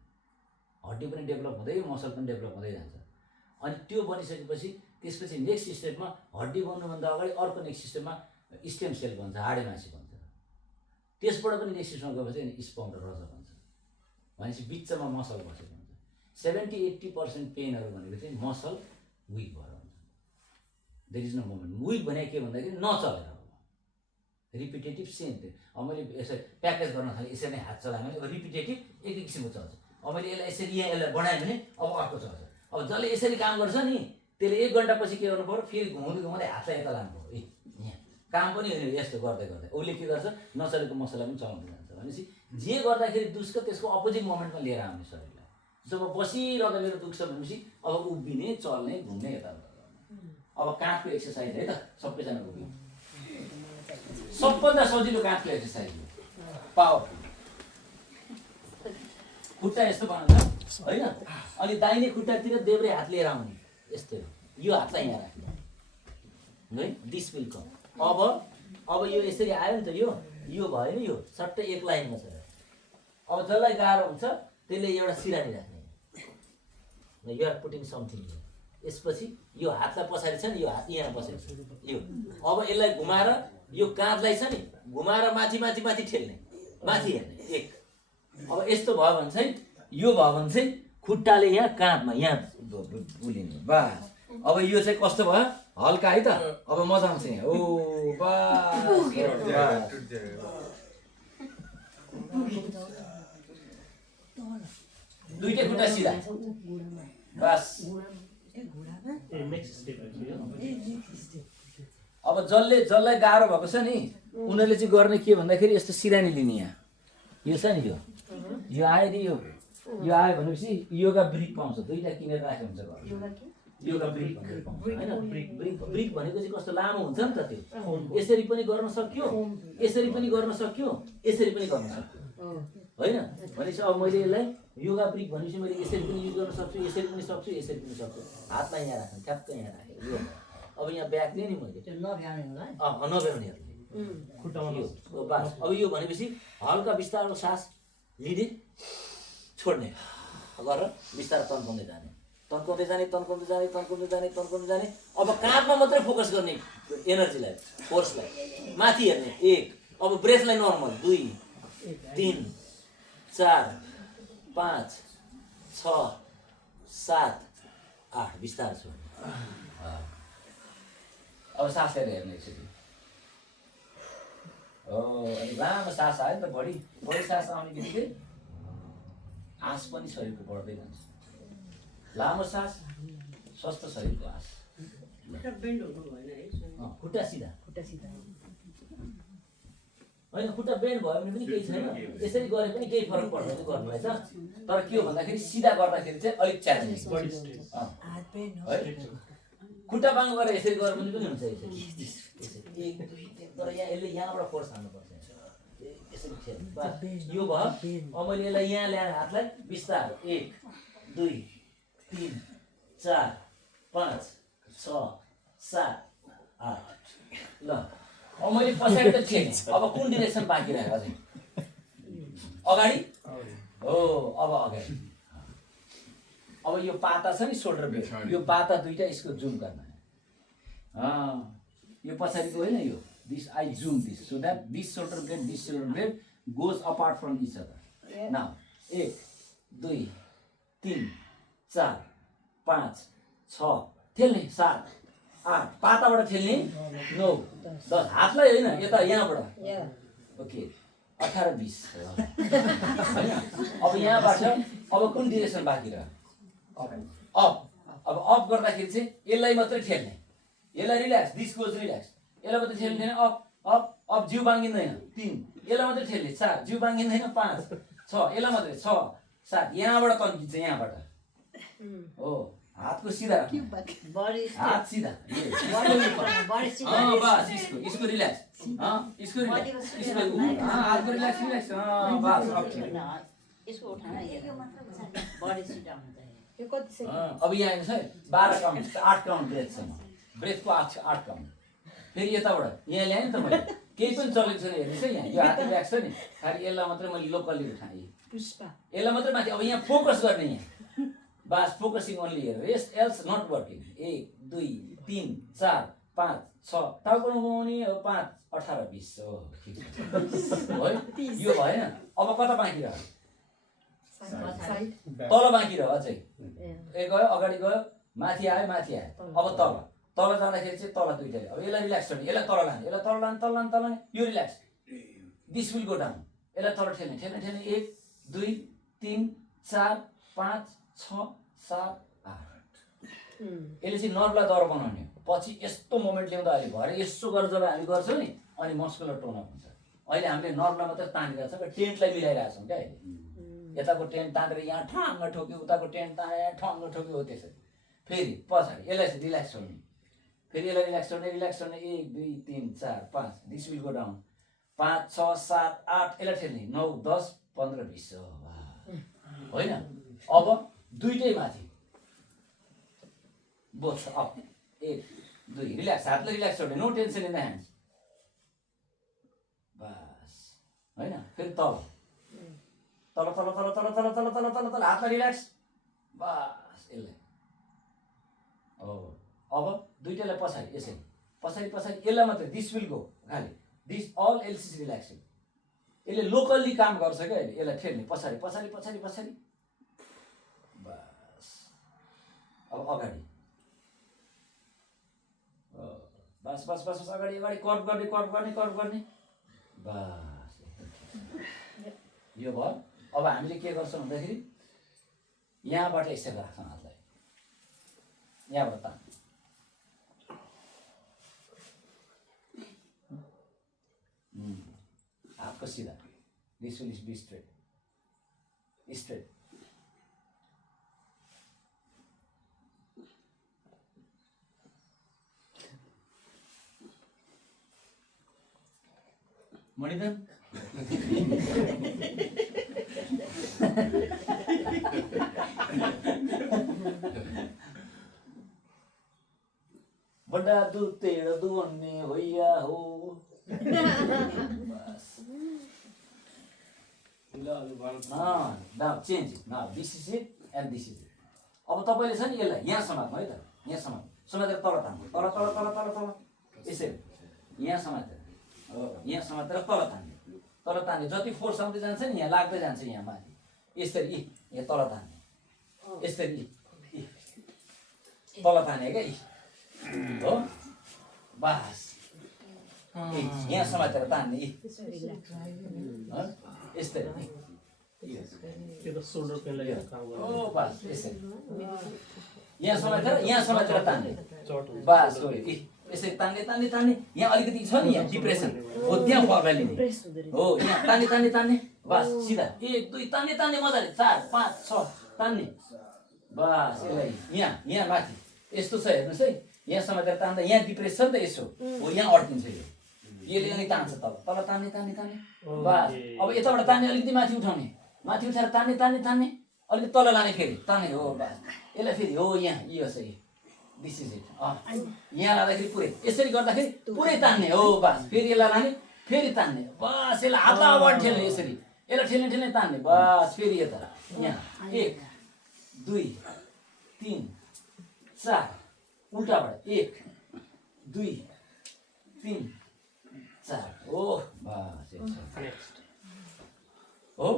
हड्डी पनि डेभलप हुँदै मसल पनि डेभलप हुँदै जान्छ। अनि त्यो बनिसकेपछि त्यसपछि नेक्स्ट स्टेपमा हड्डी बन्नुभन्दा अगाडि अर्को नेक्स्ट स्टेपमा स्टेम सेल बन्छ, हाडेमासी बन्छ। त्यसबाट पनि नेक्स्ट स्टेपमा गएपछि स्पर्म र रज बन्छ। भनेपछि बिचमा मसल बसेको हुन्छ। 70-80% पेनहरू भनेको चाहिँ मसल विक भएर हुन्छ। There is no moment. Weak भने के भन्दाखेरि नचलेर हो, रिपिटेटिभ सेम। अब मैले यसरी प्याकेज गर्न थालेँ, यसरी नै हात चलाएँ भने रिपिटेटिभ एक किसिमको चल्छ। अब मैले यसलाई यसरी यहाँ यसलाई बढाएँ भने अब अर्को चल्छ। अब जसले यसरी काम गर्छ नि त्यसले 1 घन्टापछि के गर्नु पऱ्यो, फेरि घुमाउँदै घुमाउँदै हातलाई यता लानु पऱ्यो। यहाँ काम पनि यस्तो गर्दै गर्दै उसले के गर्छ, नचलेको मसला पनि चलाउँदै जान्छ। भनेपछि जे गर्दाखेरि दुख्छ त्यसको अपोजिट मोमेन्टमा लिएर आउने शरीरलाई। जब बसिरहँदा मेरो दुख्छ भनेपछि अब उभिने, चल्ने, घुम्ने, यताउता गर्ने। अब काँधको एक्सर्साइज है त, सबैजना उभियो। सबभन्दा सजिलो काँधको एक्सर्साइज हो, पावरफुल। खुट्टा यस्तो बनाउँछ होइन, अनि दाहिने खुट्टातिर देब्रे हात लिएर आउने यस्तो। यो हातलाई यहाँ राख्ने है, दिस विल कम। अब यो यसरी आयो नि त, यो भयो नि, यो सट्टै एक लाइनमा छ। अब जसलाई गाह्रो हुन्छ त्यसले एउटा सिरानी राख्ने। You are putting something. यसपछि यो हातलाई पछाडि छ नि, यो हात यहाँ बसेको छ यो। अब यसलाई घुमाएर यो काँधलाई छ नि घुमाएर माथि माथि माथि ठेल्ने, माथि हेर्ने। एक अब यस्तो भयो भने चाहिँ, यो भयो भने चाहिँ खुट्टाले यहाँ काँधमा यहाँ बुलिने। बस अब यो चाहिँ कस्तो भयो, हल्का है त। अब मजा आउँछ यहाँ। ओ बस दुईटै खुट्टा सिधा, बस। अब जसलाई गाह्रो भएको छ नि उनीहरूले चाहिँ गर्ने के भन्दाखेरि यस्तो सिरानी लिने। यहाँ यो छ नि, यो आयो नि, यो आयो भनेपछि योगा ब्रिक पाउँछ। 2टा किनेर राखेको हुन्छ घरमा, योगा ब्रिक भनेर पाउँछ होइन। ब्रिक भनेको चाहिँ कस्तो लामो हुन्छ नि त, त्यो यसरी पनि गर्न सक्यो, यसरी पनि गर्न सक्यो, यसरी पनि गर्न सक्यो होइन। भनेपछि अब मैले यसलाई योगा ब्रिक भनेपछि मैले यसरी पनि युज गर्न सक्छु, यसरी पनि सक्छु, यसरी पनि सक्छु। हातमा यहाँ राख्नु, ठ्याक्क यहाँ राखेँ यो। अब यहाँ ब्याक दिएँ नि मैले, त्यो नभ्याउने होला है। नभ्याउनेहरूले बस। अब यो भनेपछि हल्का बिस्तारो सास लिने, छोड्ने गरेर बिस्तारै तन्काउँदै जाने, तन्काउँदै जाने, तन्काउँदै जाने, तन्काउँदै जाने, तन्काउँदै जाने। अब काँधमा मात्रै फोकस गर्ने एनर्जीलाई, फोर्सलाई माथि हेर्ने। 1, अब ब्रेथलाई नर्मल 2 3 4 5 6 7 8 बिस्तार छोड्ने। अब सास लिएर हेर्ने एकचोटि। अनि लामो सास आयो नि त, बढी सास आउने बित्तिकै आँस पनि शरीरको बढ्दै जान्छ। लामो सास, स्वस्थ शरीरको आँस। खुट्टा सिधा होइन, खुट्टा बेन्ड भयो भने पनि केही छैन, यसरी गरे पनि केही फरक पर्दैन गर्नुलाई छ। तर के हो भन्दाखेरि सिधा गर्दाखेरि चाहिँ अलिक च्यालेन्ज है। खुट्टा बाङ्गो गरेर यसरी गरे पनि हुन्छ, यसरी 1 2 3। तर यहाँ यसले यहाँबाट फोर्स हाल्नुपर्छ, यसरी खेल्नु बस। यो भयो। अब मैले यसलाई यहाँ ल्याएर हातलाई बिस्तार 1 2 3 4 5 6 7 8 ल। अब मैले पछाडि त खेलेँ, अब कुन डिरेक्सन बाँकी रह्यो अझै? अगाडि हो, अब अगाडि। अब यो पाता छ नि सोल्डर ब्लेड, यो पाता दुईटा यसको जुम गर्न। यो पछाडिको होइन, यो this I zoom this so that this shoulder blade goes apart from each other. Now 1 2 3 4 5 6 ठेल्ने, 7 8 पाताबाट ठेल्ने, 9 10 हातलाई होइन, यता यहाँबाट। ओके 18 20 होइन। अब यहाँबाट अब कुन डिरेक्सन बाँकी रह्यो? अप। अब अप गर्दाखेरि चाहिँ यसलाई मात्रै ठेल्ने, यसलाई रिल्याक्स, दिस गोज रिल्याक्स। यसलाई मात्रै ठेल्ने, अप अप अप, जिउ बाङ्गिँदैन। 3 यसलाई मात्रै ठेल्ने, 4 जिउ बाङ्गिँदैन। 5 6 यसलाई मात्रै, 6 7 यहाँबाट तन्किन्छ, यहाँबाट हो। हातको सिधा राख्नु, हात सिधा बस। इसको रिल्याक्स, इसको रिल्याक्स, हातको रिल्याक्स रिल्याक्स बस। अब यहाँ हेर्नुहोस् है, 12 काउन्ट 8 काउन्ट ब्रेथसम्म, ब्रेथको 8 काउन्ट। फेरि यताबाट यहाँ ल्याएँ नि त मैले, केही पनि चलेको छैन हेर्नुहोस् है। यहाँ यो हात ब्याक छ नि, खालि यसलाई मात्रै मैले लोकल्ली उठाएँ, यसलाई मात्रै माथि। अब यहाँ फोकस गर्ने, यहाँ बस focusing only here, rest else not working. 1 2 3 4 5 6 टाउको घुमाउने, 5 18 20 हो, ठिक छ है। यो भएन। अब कता बाँकी रह्यो? तल बाँकी रह्यो अझै। गयो अगाडि गयो, माथि आयो माथि आयो। अब तल जाँदाखेरि चाहिँ तल दुईटाले। अब यसलाई रिल्याक्स गर्ने, यसलाई तल लाने, यसलाई तल लाने, तल लाने, तल लाने, यो relax. This will go down. यसलाई तल ठेल्ने ठेल्ने ठेल्ने, 1 2 3 4 5 6 7 8। यसले चाहिँ नर्भलाई दर बनाउने। पछि यस्तो मोमेन्ट ल्याउँदा अहिले भरे यसो गरेर जब हामी गर्छौँ नि, अनि मस्कुलर टोन अप हुन्छ। अहिले हामीले नर्भलाई मात्रै तानिरहेको छ, टेन्टलाई मिलाइरहेको छौँ क्या अहिले। यताको टेन्ट तानेर यहाँ ठाङ्ग ठोक्यो, उताको टेन्ट तानेर यहाँ ठाङ्ग ठोक्यो, हो त्यसरी। फेरि पछाडि यसलाई रिल्याक्स छोड्ने, फेरि यसलाई रिल्याक्स छोड्ने, रिल्याक्स छोड्ने, 1 2 3 4 5 दिस विल गो डाउन। 5 6 7 8 यसलाई ठेल्ने, 9 10 15 20 होइन। अब दुईटै माथि बोथ अप, 1 2 रिल्याक्स, हातले रिल्याक्स छोड्ने, no tension in the hands बस होइन। फेरि तल तल तल तल तल तल तल तल तल तल, हातमा रिल्याक्स बस यसलाई। अब दुईटैलाई पछाडि, यसरी पछाडि पछाडि, यसलाई मात्रै दिस विल गो खालि, this all else is relaxing. यसले लोकल्ली काम गर्छ क्या अहिले। यसलाई ठेल्ने, पछाडि पछाडि पछाडि पछाडि बस। अब अगाडि बस बस बस बस, अगाडि अगाडि, कर्भ गर्ने कर्भ गर्ने कर्भ गर्ने बस। यो भयो। अब हामीले के गर्छौँ भन्दाखेरि यहाँबाट यसरी राख्छौँ हातलाई, यहाँबाट तान, हातको सिधा, this will be straight straight. मणिधन बड़ा दूध तेरा दुवन्ने होइया हो बस now change it now this is it and this is it अब तपाईले छ नि यसलाई यहाँ समात्नु है त यहाँ समातेर तल तान्नु तल तल तल तल तल यसरी यहाँ समातेर यहाँ समातेर तल तान्ने जति फोर्स आउँदै जान्छ नि यहाँ लाग्दै जान्छ यहाँ माथि यसरी यहाँ तल तान्ने यसरी तल तान्ने क्या हो बस यहाँ समातेर तान्ने यसरी ओ बस यसरी यहाँ समातेर तान्ने बस हो यसरी तान्ने तान्ने तान्ने यहाँ अलिकति छ नि यहाँ डिप्रेसन हो त्यहाँ फर्काइ लिने हो यहाँ तान्ने तान्ने तान्ने बस सिधा 1 2 तान्ने तान्ने मजाले 4 5 6 तान्ने बस यसलाई यहाँ माथि यस्तो छ हेर्नुहोस् है यहाँ समातेर तान्दा यहाँ डिप्रेस छ नि त यसो हो यहाँ अड्किन्छ यो यसले अनि तान्छ तल तान्ने तान्ने तान्ने बस अब यताबाट तान्ने अलिकति माथि उठाउने माथि उठाएर तान्ने तान्ने तान्ने अलिकति तल लाने फेरि तान्ने हो बस यसलाई फेरि हो यहाँ यो छ दिस इज इट यहाँ लाँदाखेरि पुरै यसरी गर्दाखेरि पुरै तान्ने हो बस फेरि यसलाई लाने फेरि तान्ने बस यसलाई हातलाई अगाडि ठेल्ने यसरी यसलाई ठेल्ने तान्ने बस फेरि यता यहाँ 1 2 3 4 उल्टाबाट 1 2 3 4 हो बस हो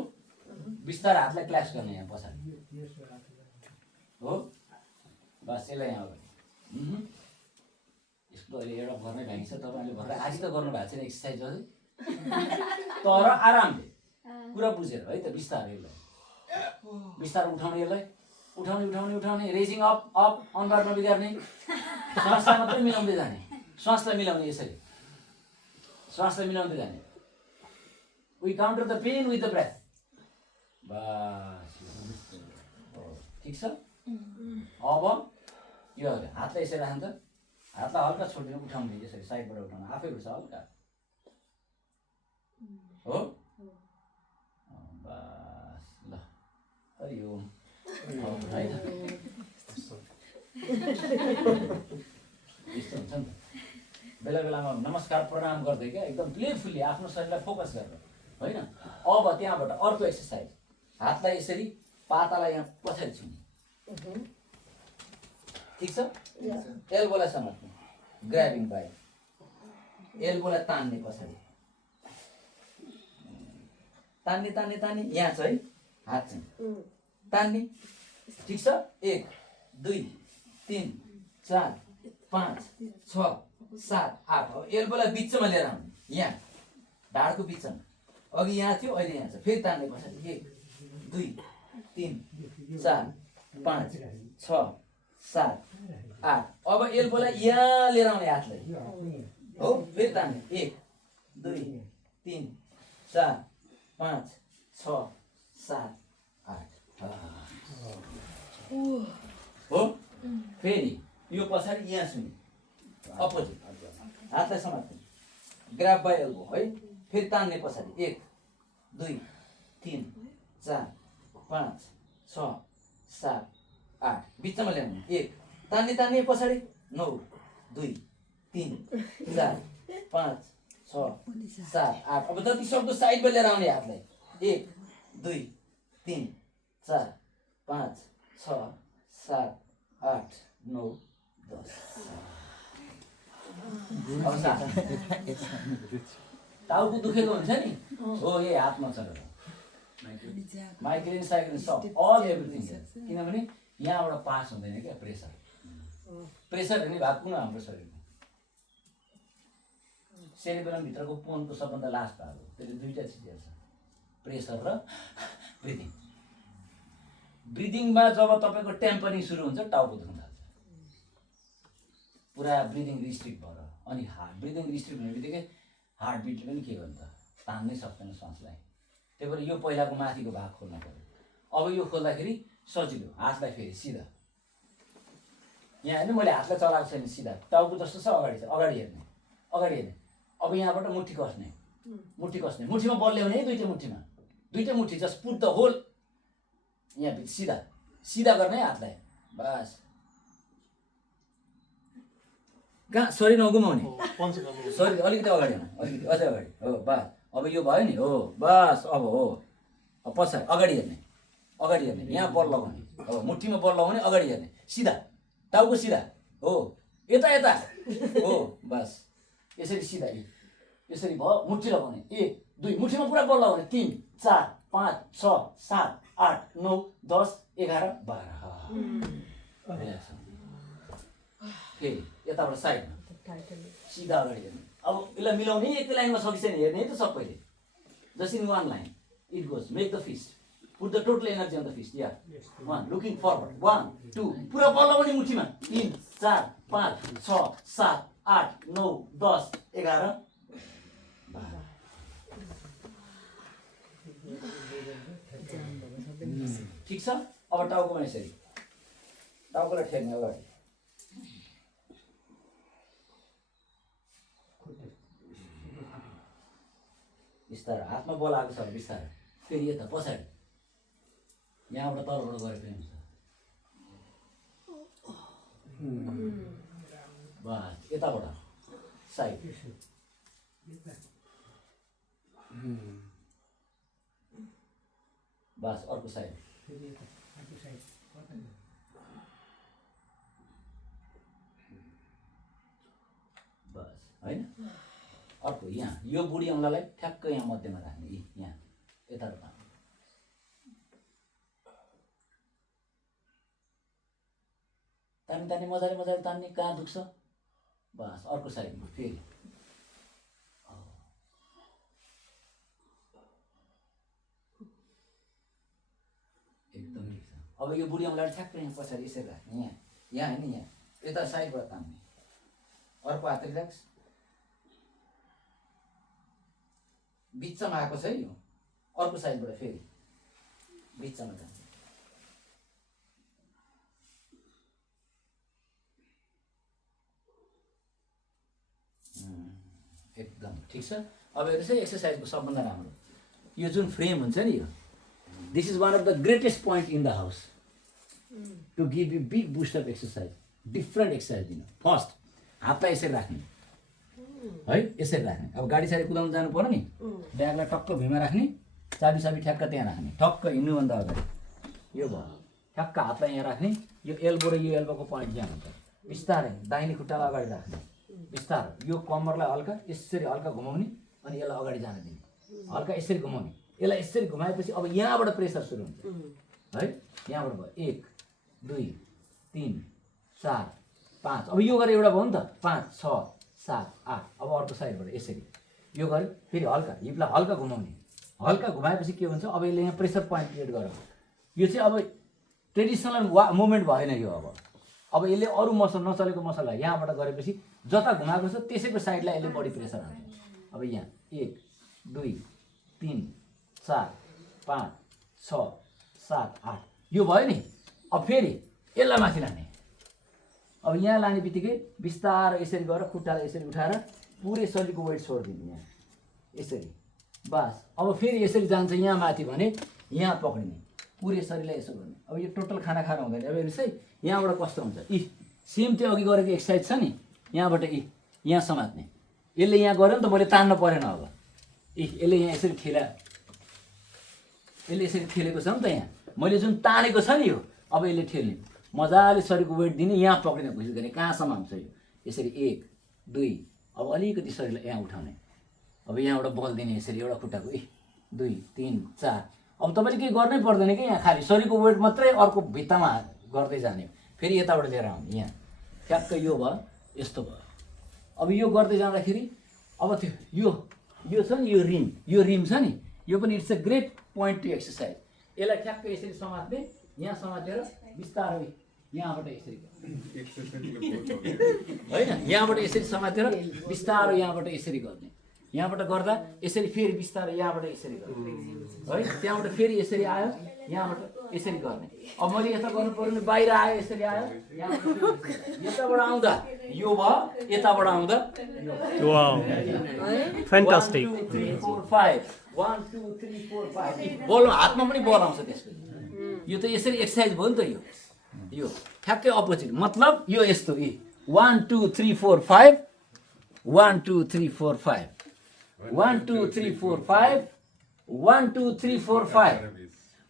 बिस्तारै हातलाई क्ल्यास गर्ने यहाँ पछाडि हो बस यसलाई यहाँ अगाडि यस्तो अहिले एउटा गर्नै बाँकी छ तपाईँले भर्खर आज त गर्नु भएको छैन एक्सर्साइज अझै तर आरामले पुरा बुझेर है त बिस्तारै यसलाई बिस्तारै उठाउने यसलाई उठाउने रेजिङ अप अनुहार नबिगार्ने श्वासलाई मात्रै मिलाउँदै जाने श्वासलाई मिलाउने यसरी श्वासलाई मिलाउँदै जाने we counter the pain with the breath बस ठिक छ अब यो हातलाई यसरी राख्छ हातलाई हल्का छोडिदिनु उठाउने यसरी साइडबाट उठाउनु आफै उठ्छ हल्का हो बस ल हरिओम है यस्तो हुन्छ नि त बेला बेलामा नमस्कार प्रणाम गर्दै क्या एकदम प्लेफुल्ली आफ्नो शरीरलाई फोकस गरेर होइन अब त्यहाँबाट अर्को एक्सर्साइज हातलाई यसरी पातालाई यहाँ पछाडि छुने ठिक छ एल्बोलाई समात्ने ग्राबिङ बाई एल्बोलाई तान्ने पछाडि तान्ने तान्ने तान्ने यहाँ छ है हात चाहिँ तान्ने ठिक छ 1 2 3 4 5 6 7 8 अब एल्बोलाई बिचमा लिएर आउने यहाँ ढाडको बिचमा अघि यहाँ थियो अहिले यहाँ छ फेरि तान्ने पछाडि 1 2 3 4 5 6 7 8 अब एल्बोलाई यहाँ लिएर आउने हातलाई हो फेरि तान्ने 1 2 3 4 5 6 7 8 हो फेरि यो पछाडि यहाँ सुन्ने अपोजिट हातलाई समात्ने ग्राब बाई एल्बो है फेरि तान्ने पछाडि 1 2 3 4 5 6 7 8 बिचमा ल्याउने 1 तान्ने तान्ने पछाडि 9 2 3 4 5 6 7 8 अब जति सक्दो साइडमा लिएर आउने हातलाई 1 2 3 4 5 6 7 8 9 10 टाउको दुखेको हुन्छ नि हो यही हातमा छ माइग्रेन साइग्रेन सब अल एभ्रिथिङ किनभने यहाँबाट पास हुँदैन क्या प्रेसर हुने भाग कुन हाम्रो शरीरमा सेरिबेलमभित्रको पोनको सबभन्दा लास्ट भाग हो त्यसले दुईवटा चिजहरू छ प्रेसर र ब्रिदिङ ब्रिदिङमा जब तपाईँको टेम्परिङ सुरु हुन्छ टाउको दुख्न थाल्छ पुरा ब्रिदिङ रिस्ट्रिक्ट भएर अनि हार्ट ब्रिदिङ रिस्ट्रिक्ट हुने बित्तिकै हार्ट बिटले पनि के गर्नु त तान्नै सक्दैन श्वासलाई त्यही भएर यो पहिलाको माथिको भाग खोल्न पर्यो अब यो खोल्दाखेरि सजिलो हातलाई फेरि सिधा यहाँ हेर्नु मैले हातलाई चलाएको छैन सिधा टाउको जस्तो छ अगाडि हेर्ने अब यहाँबाट मुठी कस्ने मुठीमा बल ल्याउने है दुईटै मुठी जस्ट पुट द होल यहाँ सिधा सिधा गर्ने हातलाई बस कहाँ शरीर नघुमाउने शरीर अलिकति अगाडि अलिकति अझै अगाडि हो बस अब यो भयो नि हो बस अब हो अब पछाडि अगाडि हेर्ने यहाँ बल लगाउने अब मुठीमा बल लगाउने अगाडि हेर्ने सिधा टाउको सिधा हो यता यता हो बस यसरी सिधा यसरी भयो मुठी लगाउने 1 2 मुठीमा पुरा बल लगाउने 3 4 5 6 7 8 9 10 11 12 फेरि यताबाट साइडमा सिधा अगाडि हेर्ने अब यसलाई मिलाउने एकै लाइनमा सकिन्छ नि हेर्ने है त सबैले just in one line it goes make the fist put the total energy on the fist या वान लुकिङ फरवर्ड 1 2 पुरा बल लगाउने मुठीमा 3 4 5 6 7 8 9 10 11 ठिक छ अब टाउकोमा यसरी टाउकोलाई ठेक्ने अगाडि बिस्तारै हातमा बल आएको छ बिस्तारै फेरि यता पछाडि यहाँबाट तलबाट गरे पनि हुन्छ बस यताबाट साइड बस अर्को साइड बस होइन अर्को यहाँ यो बुढी औँलालाई ठ्याक्क यहाँ मध्यमा राख्ने यहाँ यताबाट तानी मजाले तान्ने कहाँ दुख्छ बस अर्को साइडमा फेरि एकदम ठिक छ अब यो बुढी औँलालाई ठ्याक्क यहाँ पछाडि यसरी राख्ने यहाँ होइन यहाँ यता साइडबाट तान्ने अर्को हात रिल्याक्स बिचमा आएको छ है यो अर्को साइडबाट फेरि बिचमा तान्ने एकदम ठिक छ अब हेर्नुहोस् है एक्सर्साइजको सबभन्दा राम्रो यो जुन फ्रेम हुन्छ नि यो this is one of the greatest point in the house to give you big boost of exercise different exercise दिनु फर्स्ट हातलाई यसरी राख्ने है यसरी राख्ने अब गाडी साडी कुदाउनु जानु पर्यो नि ब्यागलाई टक्क भुइँमा राख्ने चाबी ठ्याक्क त्यहाँ राख्ने ठक्क हिँड्नुभन्दा अगाडि यो भयो ठ्याक्क हातलाई यहाँ राख्ने यो एल्बो र यो एल्बोको पोइन्ट यहाँ हुन्छ बिस्तारै दाहिने खुट्टालाई अगाडि राख्ने बिस्तारै यो कम्मरलाई हल्का यसरी हल्का घुमाउने अनि यसलाई अगाडि जान दिने हल्का यसरी घुमाउने यसलाई यसरी घुमाएपछि अब यहाँबाट प्रेसर सुरु हुन्छ है यहाँबाट भयो 1 2 3 4 5 अब यो गरेर एउटा भयो नि त 5 6 7 8 अब अर्को साइडबाट यसरी यो गऱ्यो फेरि हल्का हिपलाई हल्का घुमाउने हल्का घुमाएपछि के हुन्छ अब यसले यहाँ प्रेसर पोइन्ट क्रिएट गर्यो यो चाहिँ अब ट्रेडिसनल मुभमेन्ट भएन यो अब यसले अरू मसल नचलेको मसललाई यहाँबाट गरेपछि जता घुमाएको छ त्यसैको साइडलाई यसले बडी प्रेसर हान्छ अब यहाँ 1 2 3 4 5 6 7 8 यो भयो नि अब फेरि यसलाई माथि लाने अब यहाँ लाने बित्तिकै बिस्तारै यसरी गरेर खुट्टालाई यसरी उठाएर पुरै शरीरको वेट छोडिदिने यहाँ यसरी बस अब फेरि यसरी जान्छ यहाँ माथि भने यहाँ पक्रिने पुरै शरीरलाई यसो गर्ने अब यो टोटल खाना खाएर हुँदैन अब हेर्नुहोस् है यहाँबाट कस्तो हुन्छ सेम त्यो अघि गरेको एक्सर्साइज छ नि यहाँबाट यहाँ समात्ने यसले यहाँ गऱ्यो नि त मैले तान्न परेन अब यसले यहाँ यसरी यसले यसरी ठेलेको छ नि त यहाँ मैले जुन तानेको छ नि यो अब यसले ठेल्ने मजाले शरीरको वेट दिने यहाँ पक्रिने कोसिस गर्ने कहाँसम्म हुन्छ यो यसरी 1 2 अब अलिकति शरीरलाई यहाँ उठाउने अब यहाँबाट बल दिने यसरी एउटा खुट्टाको 2 3 4 अब तपाईँले केही गर्नै पर्दैन कि यहाँ खालि शरीरको वेट मात्रै अर्को भित्तामा गर्दै जाने फेरि यताबाट लिएर आउने यहाँ ठ्याक्क यो भयो यस्तो भयो अब यो गर्दै जाँदाखेरि अब त्यो यो छ नि यो रिम छ नि यो पनि it's a great point to exercise यसलाई ठ्याक्क यसरी समात्ने यहाँ समातेर बिस्तारै यहाँबाट यसरी होइन यहाँबाट यसरी समातेर बिस्तारै यहाँबाट यसरी गर्ने यहाँबाट गर्दा यसरी फेरि बिस्तारै यहाँबाट यसरी गर्ने है त्यहाँबाट फेरि यसरी आयो यहाँबाट यसरी गर्ने अब मैले यता गर्नु पर्यो भने बाहिर आयो यसरी आयो यताबाट आउँदा यो भयो यताबाट आउँदा फ्यान्टास्टिक 1 2 3 4 5 बल हातमा पनि बल आउँछ त्यसपछि यो त यसरी एक्सर्साइज भयो नि त यो ठ्याक्कै अपोजिट मतलब यो यस्तो 1 2 3 4 5 1 2 3 4 5 1 2 3 4 5 1 2 3 4 5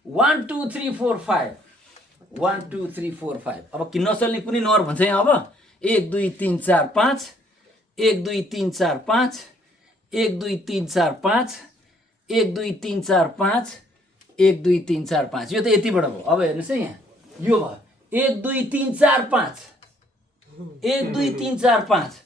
1 2 3 4 5 1 2 3 4 5 अब कि नचल्ने कुनै नम्बर भन्छ यहाँ अब 1 2 3 4 5 1 2 3 4 5 1 2 3 4 5 1 2 3 4 5 1 2 3 4 5 यो त यतिबाट भयो अब हेर्नुहोस् है यहाँ यो भयो 1 2 3 4 5 1 2 3 4 5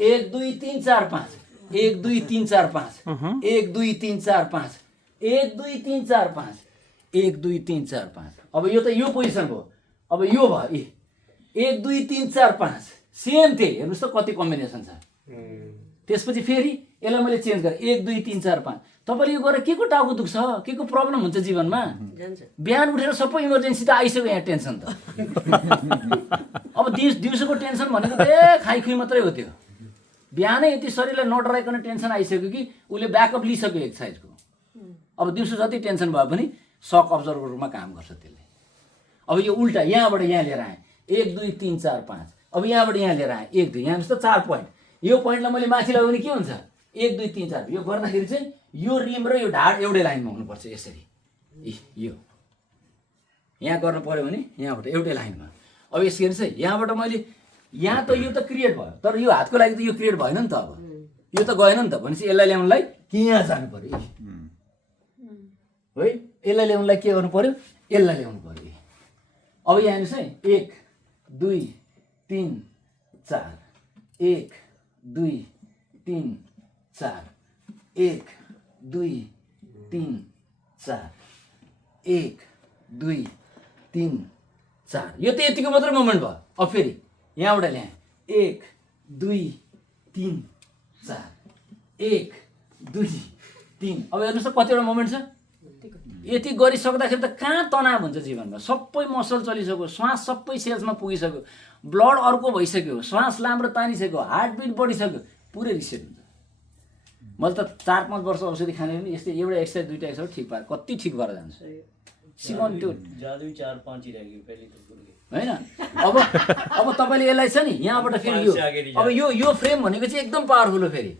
1 2 3 4 5 1 2 3 4 5 1 2 3 4 5 1 2 3 4 5 1 2 3 4 5 अब यो त यो पोजिसन भयो अब यो भयो 1 2 3 4 5 सेम त्यही हेर्नुहोस् त कति कम्बिनेसन छ त्यसपछि फेरि यसलाई मैले चेन्ज गरेँ 1 2 3 4 5 तपाईँले यो गरेर के को टाउको दुख्छ के को प्रब्लम हुन्छ जीवनमा बिहान उठेर सबै इमर्जेन्सी त आइसक्यो यहाँ टेन्सन त अब दिउँसोको टेन्सन भनेको त खाइखुइ मात्रै हो त्यो बिहानै यति शरीरलाई नडराइकन टेन्सन आइसक्यो कि उसले ब्याकअप लिइसक्यो एक्सर्साइजको अब दिउँसो जति टेन्सन भए पनि सक अब्जर्भरमा काम गर्छ त्यसले अब यो उल्टा यहाँबाट यहाँ लिएर आएँ 1 2 3 4 5 अब यहाँबाट यहाँ लिएर आएँ 1 2 यहाँ जस्तो 4 पोइन्ट यो पोइन्टलाई मैले माथि लगायो भने के हुन्छ 1 2 3 4 यो गर्दाखेरि चाहिँ यो रिम र यो ढाड एउटै लाइनमा हुनुपर्छ यसरी यो यहाँ गर्नु पर्यो भने यहाँबाट एउटै लाइनमा अब यसरी चाहिँ यहाँबाट मैले यहाँ त यो त क्रिएट भयो तर यो हातको लागि त यो क्रिएट भएन नि त अब यो त गएन नि त भनेपछि यसलाई ल्याउनलाई कि यहाँ जानु पर्यो है यसलाई ल्याउनलाई के गर्नु पर्यो यसलाई ल्याउनु पर्यो अब यहाँ हेर्नुहोस् है 1 2 3 4 1 2 3 4 1 2 3 4 1 2 3 4 यो त यतिको मात्रै मोमेन्ट भयो अब फेरि यहाँबाट ल्याएँ 1 2 3 4 1 2 3 अब हेर्नुहोस् त कतिवटा मोमेन्ट छ यति गरिसक्दाखेरि त कहाँ तनाव हुन्छ जीवनमा सबै मसल चलिसक्यो श्वास सबै सेल्समा पुगिसक्यो ब्लड अर्को भइसक्यो श्वास राम्रो तानिसक्यो हार्टबिट बढिसक्यो पुरै रिसेट हुन्छ मैले त 4-5 वर्ष औषधि खाने पनि यस्तै एउटा एक्सर्साइज दुईटा एक्सर्साइज ठिक पाएर कति ठिक भएर जान्छ सिकाउनु त्यो जादु 4-5 इराग्यो पहिले त हैन अब तपाईँले यसलाई छ नि यहाँबाट फेरि यो अब यो फ्रेम भनेको चाहिँ एकदम पावरफुल हो फेरि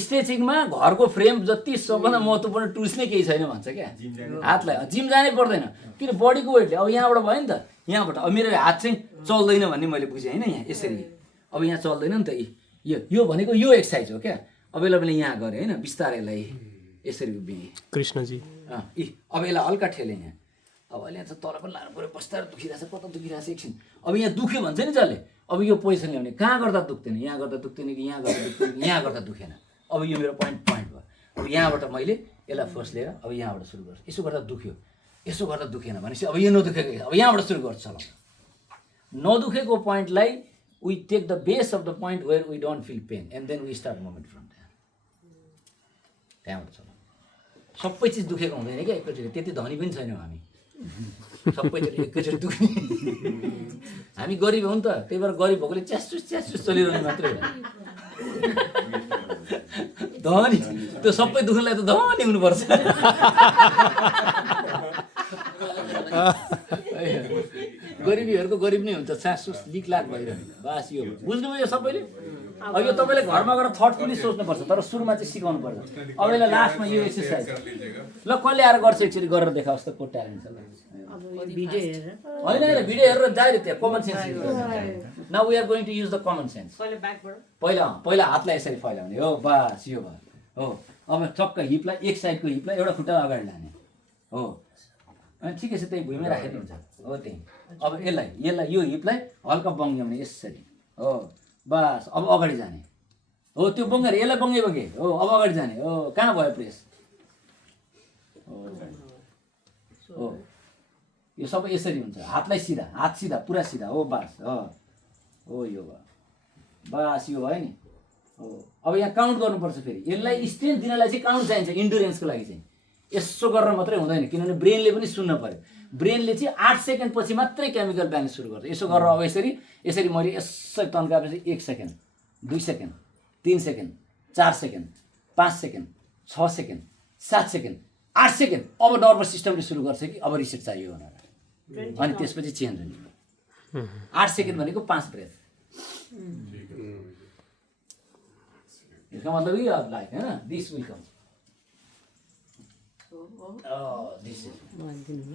स्ट्रेचिङमा घरको फ्रेम जति सबभन्दा महत्त्वपूर्ण टुल्स नै केही छैन भन्छ क्या हातलाई जिम जानै पर्दैन किन बडीको वेटले अब यहाँबाट भयो नि त यहाँबाट अब मेरो हात चाहिँ चल्दैन भन्ने मैले बुझेँ होइन यहाँ यसरी अब यहाँ चल्दैन नि त यो भनेको यो एक्सर्साइज हो क्या अब यसलाई मैले यहाँ गरेँ होइन बिस्तारै यसलाई यसरी उभिएँ कृष्णजी अब यसलाई हल्का ठेलेँ यहाँ अब अहिले चाहिँ तल पनि लानु पऱ्यो बस्ताएर दुखिरहेछ कता दुखिरहेछ एकछिन अब यहाँ दुख्यो भन्छ नि जसले अब यो पोजिसन ल्याउने कहाँ गर्दा दुख्दैन यहाँ गर्दा दुख्दैन कि यहाँ गर्दा दुख्दैन यहाँ गर्दा दुखेन अब यो मेरो पोइन्ट भयो अब यहाँबाट मैले यसलाई फर्स्ट लिएर अब यहाँबाट सुरु गर्छु यसो गर्दा दुख्यो यसो गर्दा दुखेन भनेपछि अब यो नदुखेको अब यहाँबाट सुरु गर्छु चलाउनु नदुखेको पोइन्टलाई we take the base of the point where we don't feel pain and then we start moment from त्यहाँबाट चलाउनु सबै चिज दुखेको हुँदैन क्या एकैचोटि त्यति धनी पनि छैनौँ हामी सबैचोटि एकैचोटि दुख्ने हामी गरिब हौँ नि त त्यही भएर गरिब भएकोले च्यासुस चलिरहने मात्रै हो धनी त्यो सबै दुख्नलाई त धनी हुनुपर्छ गरिबीहरूको गरिब नै हुन्छ च्यासुस लिकलाक भइरहने बास यो बुझ्नुभयो सबैले अब यो तपाईँले घरमा गएर थटफुली सोच्नुपर्छ तर सुरुमा चाहिँ सिकाउनु पर्छ अब यसलाई लास्टमा यो एक्सर्साइज ल कसले आएर गर्छ एकचोटि गरेर देखाओस् त को ट्यालेन्ट छ होइन भिडियो हेरेर डाइरेक्ट त्यहाँ common sense now we are going to use the common sense पहिला हातलाई यसरी फैलाउने हो बास यो भयो हो अब चक्क हिपलाई एक साइडको हिपलाई एउटा खुट्टा अगाडि लाने हो अनि ठिकै छ त्यही भुइँमै राखेर हुन्छ हो त्यही अब यसलाई यो हिपलाई हल्का बङ्ग्याउने यसरी हो बस अब अगाडि जाने हो त्यो बङ्गेर यसलाई बङ्गे हो अब अगाडि जाने हो कहाँ भयो प्रेस हो यो सबै यसरी हुन्छ हातलाई सिधा हात सिधा पुरा सिधा हो बास हो यो भयो बास यो भयो नि हो अब यहाँ काउन्ट गर्नुपर्छ फेरि यसलाई स्ट्रेन्थ दिनलाई चाहिँ काउन्ट चाहिन्छ इन्डुरेन्सको लागि चाहिँ यसो गरेर मात्रै हुँदैन किनभने ब्रेनले पनि सुन्न पर्यो ब्रेनले चाहिँ 8 सेकेन्ड पछि मात्रै केमिकल ब्यालेन्स सुरु गर्छ यसो गरेर अब यसरी मैले यसरी तन्काएपछि 1 second 2 second 3 second 4 second 5 second 6 second 7 second 8 second अब नर्भस सिस्टमले सुरु गर्छ कि अब रिसेट चाहियो भनेर अनि त्यसपछि चेन्ज हुन्छ 8 सेकेन्ड भनेको 5 ब्रेथ यसको मतलब यो लाइक हैन this will come this is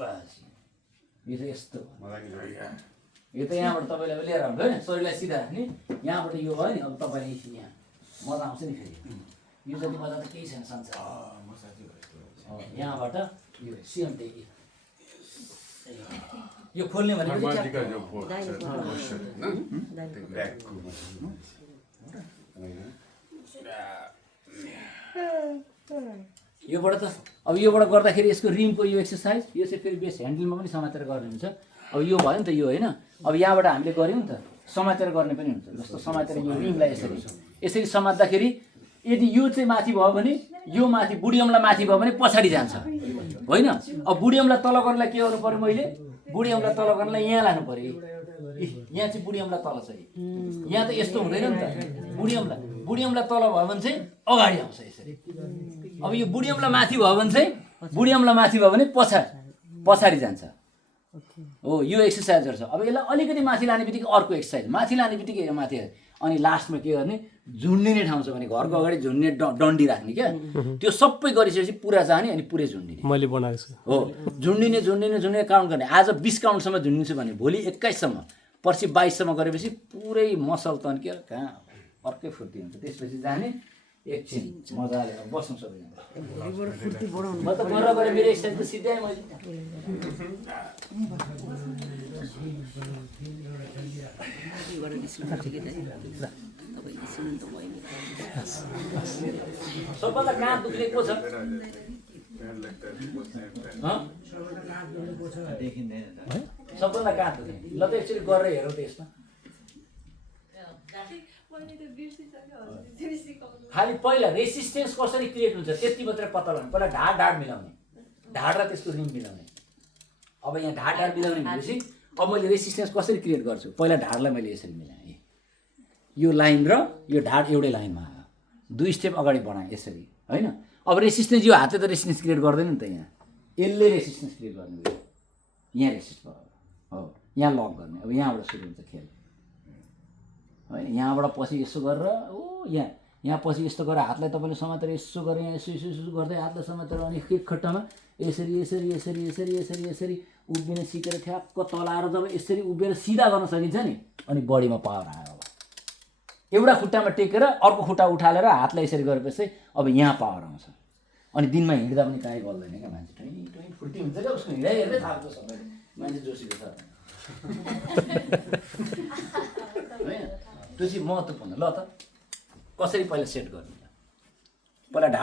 बस यो चाहिँ यस्तो यो त यहाँबाट तपाईँले लिएर आउनु होइन शरीरलाई सिधा राख्ने यहाँबाट यो भयो नि अब तपाईँले यहाँ मजा आउँछ नि फेरि यो जति मजा त केही छैन संसार यहाँबाट यो सिएम यो खोल्ने भनेको योबाट त अब योबाट गर्दाखेरि यसको रिमको यो एक्सर्साइज यो चाहिँ फेरि बेस ह्यान्डलमा पनि समातेर गर्ने हुन्छ अब यो भयो नि त यो होइन अब यहाँबाट हामीले गऱ्यौँ नि त समातेर गर्ने पनि हुन्छ जस्तो समातेर यो रिमलाई यसरी यसरी समात्दाखेरि यदि यो चाहिँ माथि भयो भने यो माथि बुढी औँला माथि भयो भने पछाडि जान्छ होइन अब बुढी औँला तल गर्नलाई के गर्नु पर्यो मैले बुढी औँला तल गर्नलाई यहाँ लानु पर्यो यहाँ चाहिँ बुढी औँला तल छ यहाँ त यस्तो हुँदैन नि त बुढी औँला तल भयो भने चाहिँ अगाडि आउँछ यसरी अब यो बुढी औँला माथि भयो भने चाहिँ बुढी औँला माथि भयो भने पछाडि जान्छ हो यो एक्सर्साइजहरू छ अब यसलाई अलिकति माथि लाने बित्तिकै अर्को एक्सर्साइज माथि लाने बित्तिकै माथि अनि लास्टमा के गर्ने झुन्डिने ठाउँ छ भने घरको अगाडि झुन्डिने डन्डी राख्ने क्या त्यो सबै गरिसकेपछि पुरा जाने अनि पुरै झुन्डिने मैले बनाएको छु हो झुन्डिने काउन्ट गर्ने आज 20 काउन्टसम्म झुन्डिन्छु भने भोलि 21 सम्म पर्सि 22 सम्म गरेपछि पुरै मसल तन्क्यो कहाँ अर्कै फुर्ती हुन्छ त्यसपछि जाने एकछिन मजाले बस्नु सबैजना म त बराबर मेरो एक्सर्साइज त सिधै मैले सबभन्दा कहाँ दुख्ने को छ सबभन्दा कहाँ दुख्ने ल त एकचोटि गरेर हेरौँ त यसमा खालि पहिला रेसिस्टेन्स कसरी क्रिएट हुन्छ त्यति मात्रै पत्ता लगाउने पहिला ढाड मिलाउने ढाड र त्यसको रिम मिलाउने अब यहाँ ढाड मिलाउने भनेपछि अब मैले रेसिस्टेन्स कसरी क्रिएट गर्छु पहिला ढाडलाई मैले यसरी मिलाएँ यो लाइन र यो ढाड एउटै लाइनमा आयो 2 स्टेप अगाडि बढाएँ यसरी होइन अब रेसिस्टेन्स यो हातले त रेसिस्टेन्स क्रिएट गर्दैन नि त यहाँ यसले रेसिस्टेन्स क्रिएट गर्ने यहाँ रेसिस्ट भयो हो यहाँ लक गर्ने अब यहाँबाट सुरु हुन्छ खेल होइन यहाँबाट पछि यसो गरेर ओ यहाँ पछि यस्तो गरेर हातलाई तपाईँले समातेर यसो गरेर यहाँ यसो गर्दै हातलाई समातेर अनि एक खट्टामा यसरी उभिन सिकेर ठ्याक्क तलाएर जब यसरी उभिएर सिधा गर्न सकिन्छ नि अनि बडीमा पावर आयो अब एउटा खुट्टामा टेकेर अर्को खुट्टा उठालेर हातलाई यसरी गरेपछि अब यहाँ पावर आउँछ अनि दिनमा हिँड्दा पनि काहीँ गल्दैन क्या मान्छे टोइन फुर्ती हुन्छ क्या उसको हिँडाइ हेर्दै थाल्छ सबैले मान्छे जोसीको छ त्यो चाहिँ महत्त्वपूर्ण ल त कसरी पहिला सेट गर्ने पहिला ढाड